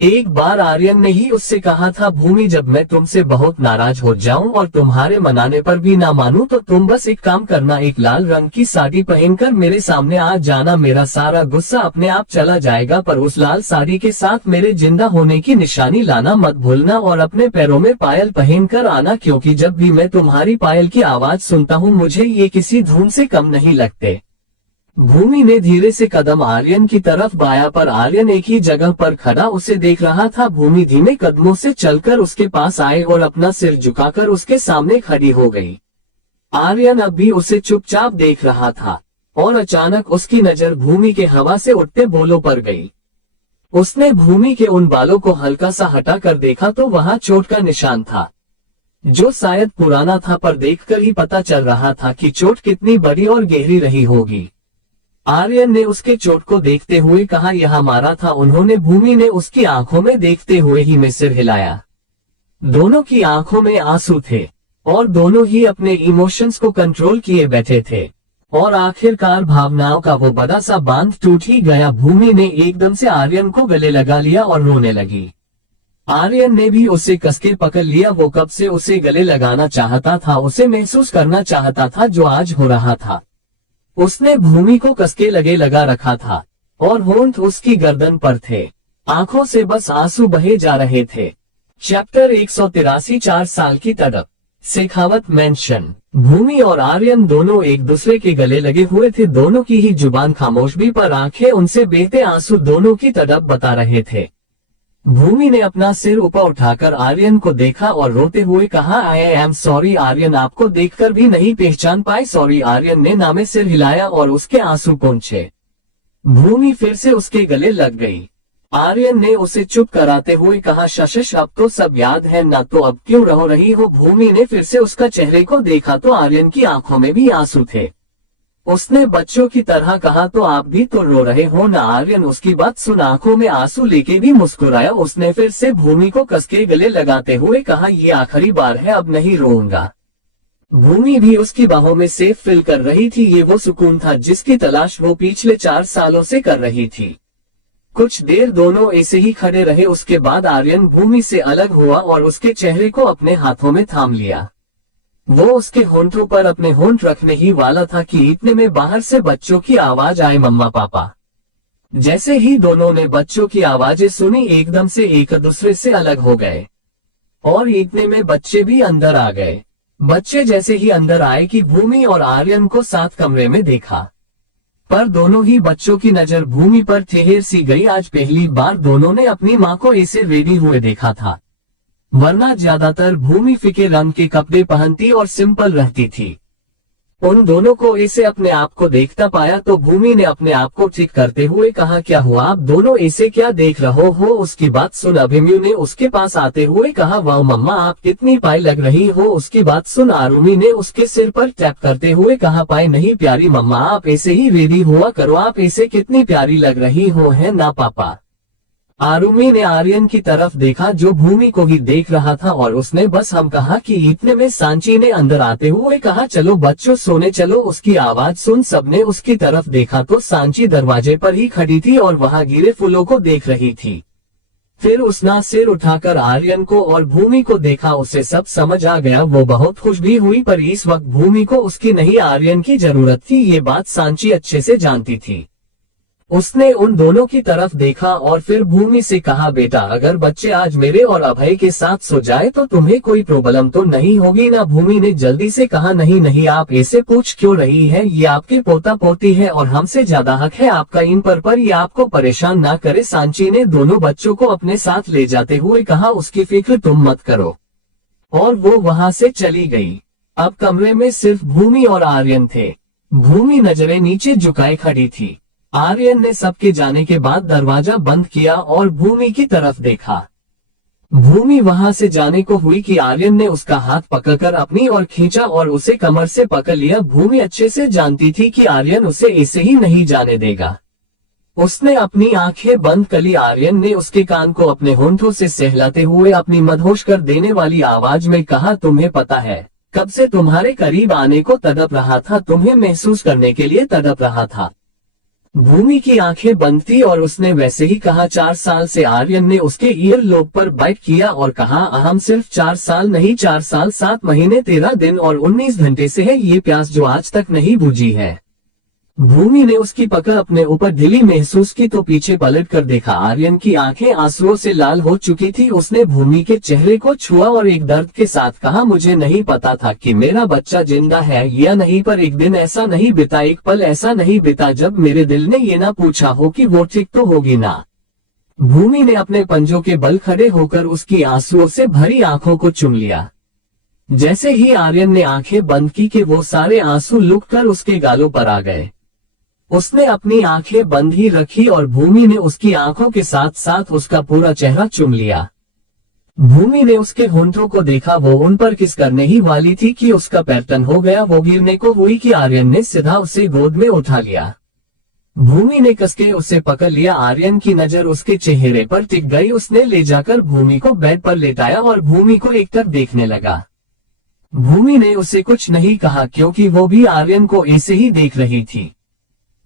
एक बार आर्यन ने ही उससे कहा था, भूमि जब मैं तुमसे बहुत नाराज हो जाऊं और तुम्हारे मनाने पर भी ना मानूं तो तुम बस एक काम करना, एक लाल रंग की साड़ी पहनकर मेरे सामने आ जाना। मेरा सारा गुस्सा अपने आप चला जाएगा, पर उस लाल साड़ी के साथ मेरे जिंदा होने की निशानी लाना मत भूलना और अपने पैरों में पायल पहनकर आना, क्योंकि जब भी मैं तुम्हारी पायल की आवाज सुनता हूँ मुझे ये किसी धूम से कम नहीं लगते। भूमि ने धीरे से कदम आर्यन की तरफ बढ़ाया, पर आर्यन एक ही जगह पर खड़ा उसे देख रहा था। भूमि धीमे कदमों से चलकर उसके पास आए और अपना सिर झुकाकर उसके सामने खड़ी हो गई। आर्यन अब भी उसे चुपचाप देख रहा था और अचानक उसकी नजर भूमि के हवा से उठते बालों पर गई। उसने भूमि के उन बालों को हल्का सा हटाकर देखा तो वहां चोट का निशान था, जो शायद पुराना था, पर देखकर ही पता चल रहा था कि चोट कितनी बड़ी और गहरी रही होगी। आर्यन ने उसके चोट को देखते हुए कहा, यह मारा था उन्होंने। भूमि ने उसकी आंखों में देखते हुए ही में सिर हिलाया। दोनों की आंखों में आंसू थे और दोनों ही अपने इमोशंस को कंट्रोल किए बैठे थे और आखिरकार भावनाओं का वो बड़ा सा बांध टूट ही गया। भूमि ने एकदम से आर्यन को गले लगा लिया और रोने लगी। आर्यन ने भी उसे कसके पकड़ लिया। वो कब से उसे गले लगाना चाहता था, उसे महसूस करना चाहता था जो आज हो रहा था। उसने भूमि को कसके लगे लगा रखा था और होंठ उसकी गर्दन पर थे। आंखों से बस आंसू बहे जा रहे थे। चैप्टर 183 4 साल की तड़प। शेखावत मेंशन। भूमि और आर्यन दोनों एक दूसरे के गले लगे हुए थे। दोनों की ही जुबान खामोश भी, पर आंखें उनसे बहते आंसू दोनों की तड़प बता रहे थे। भूमि ने अपना सिर ऊपर उठाकर आर्यन को देखा और रोते हुए कहा, आई एम सॉरी। आर्यन आपको देखकर भी नहीं पहचान पाए। सॉरी। आर्यन ने नामे सिर हिलाया और उसके आंसू पोंछे। भूमि फिर से उसके गले लग गई। आर्यन ने उसे चुप कराते हुए कहा, शशिश अब तो सब याद है ना, तो अब क्यों रो रही हो। भूमि ने फिर से उसका चेहरे को देखा तो आर्यन की आंखों में भी आंसू थे। उसने बच्चों की तरह कहा, तो आप भी तो रो रहे हो ना। आर्यन उसकी बात सुन आंखों में आंसू लेके भी मुस्कुराया। उसने फिर से भूमि को कसके गले लगाते हुए कहा, ये आखिरी बार है, अब नहीं रोऊंगा। भूमि भी उसकी बाहों में सेफ फील कर रही थी। ये वो सुकून था जिसकी तलाश वो पिछले 4 सालों से कर रही थी। कुछ देर दोनों ऐसे ही खड़े रहे। उसके बाद आर्यन भूमि से अलग हुआ और उसके चेहरे को अपने हाथों में थाम लिया। वो उसके होंठों पर अपने होंठ रखने ही वाला था कि इतने में बाहर से बच्चों की आवाज आई, मम्मा पापा। जैसे ही दोनों ने बच्चों की आवाजें सुनी, एकदम से एक दूसरे से अलग हो गए और इतने में बच्चे भी अंदर आ गए। बच्चे जैसे ही अंदर आए कि भूमि और आर्यन को साथ कमरे में देखा, पर दोनों ही बच्चों की नजर भूमि पर ठहर सी गई। आज पहली बार दोनों ने अपनी माँ को ऐसे रेडी हुए देखा था, वरना ज्यादातर भूमि फीके रंग के कपड़े पहनती और सिंपल रहती थी। उन दोनों को ऐसे अपने आप को देखता पाया तो भूमि ने अपने आप को ठीक करते हुए कहा, क्या हुआ, आप दोनों ऐसे क्या देख रहे हो। उसकी बात सुन अभिमन्यु ने उसके पास आते हुए कहा, वाह मम्मा आप कितनी पाई लग रही हो। उसकी बात सुन आरुमि ने उसके सिर पर टैप करते हुए कहा, पाई नहीं प्यारी मम्मा, आप ऐसे ही रेडी हुआ करो, आप ऐसे कितनी प्यारी लग रही हो, है ना पापा। आरुमि ने आर्यन की तरफ देखा जो भूमि को ही देख रहा था और उसने बस हम कहा कि इतने में सांची ने अंदर आते हुए कहा, चलो बच्चों सोने चलो। उसकी आवाज सुन सबने उसकी तरफ देखा तो सांची दरवाजे पर ही खड़ी थी और वहां गिरे फूलों को देख रही थी। फिर उसने सिर उठाकर आर्यन को और भूमि को देखा। उसे सब समझ आ गया। वो बहुत खुश भी हुई, पर इस वक्त भूमि को उसकी नहीं आर्यन की जरूरत थी। ये बात सांची अच्छे से जानती थी। उसने उन दोनों की तरफ देखा और फिर भूमि से कहा, बेटा अगर बच्चे आज मेरे और अभय के साथ सो जाए तो तुम्हें कोई प्रॉब्लम तो नहीं होगी ना। भूमि ने जल्दी से कहा, नहीं नहीं, आप ऐसे पूछ क्यों रही है, ये आपके पोता पोती है और हमसे ज्यादा हक है आपका इन पर ये आपको परेशान ना करे। सांची ने दोनों बच्चों को अपने साथ ले जाते हुए कहा, उसकी फिक्र तुम मत करो, और वो वहां से चली गई। अब कमरे में सिर्फ भूमि और आर्यन थे। भूमि नजरें नीचे झुकाए खड़ी थी। आर्यन ने सबके जाने के बाद दरवाजा बंद किया और भूमि की तरफ देखा। भूमि वहां से जाने को हुई कि आर्यन ने उसका हाथ पकड़कर अपनी ओर खींचा और उसे कमर से पकड़ लिया। भूमि अच्छे से जानती थी कि आर्यन उसे ऐसे ही नहीं जाने देगा। उसने अपनी आंखें बंद कर ली। आर्यन ने उसके कान को अपने होंठों से सहलाते हुए अपनी मदहोश कर देने वाली आवाज में कहा, तुम्हें पता है कब से तुम्हारे करीब आने को तड़प रहा था, तुम्हें महसूस करने के लिए तड़प रहा था। भूमि की आंखें बंद थी और उसने वैसे ही कहा, 4 साल से। आर्यन ने उसके ईयर लोब पर बाइट किया और कहा, हम सिर्फ 4 साल नहीं, 4 साल 7 महीने 13 दिन और 19 घंटे से है ये प्यास जो आज तक नहीं बुझी है। भूमि ने उसकी पकड़ अपने ऊपर ढीली महसूस की तो पीछे पलट कर देखा। आर्यन की आंखें आंसुओं से लाल हो चुकी थी। उसने भूमि के चेहरे को छुआ और एक दर्द के साथ कहा, मुझे नहीं पता था कि मेरा बच्चा जिंदा है या नहीं, पर एक दिन ऐसा नहीं बीता, एक पल ऐसा नहीं बीता जब मेरे दिल ने ये ना पूछा हो कि वो ठीक तो होगी ना। भूमि ने अपने पंजों के बल खड़े होकर उसकी आंसुओं से भरी आंखों को चूम लिया। जैसे ही आर्यन ने आंखें बंद की कि वो सारे आंसू लुक कर उसके गालों पर आ गए। उसने अपनी आंखें बंद ही रखी और भूमि ने उसकी आंखों के साथ साथ उसका पूरा चेहरा चूम लिया। भूमि ने उसके होंठों को देखा, वो उन पर किस करने ही वाली थी कि उसका पैर हो गया। वो गिरने को हुई कि आर्यन ने सीधा उसे गोद में उठा लिया। भूमि ने कसके उसे पकड़ लिया। आर्यन की नजर उसके चेहरे पर टिक गई। उसने ले जाकर भूमि को बेड पर लेटाया और भूमि को एकटक देखने लगा। भूमि ने उसे कुछ नहीं कहा क्योंकि वो भी आर्यन को ऐसे ही देख रही थी।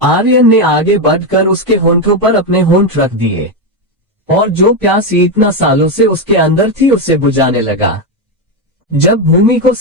आर्यन ने आगे बढ़कर उसके होंठों पर अपने होंठ रख दिए और जो प्यास इतना सालों से उसके अंदर थी उसे बुझाने लगा। जब भूमि को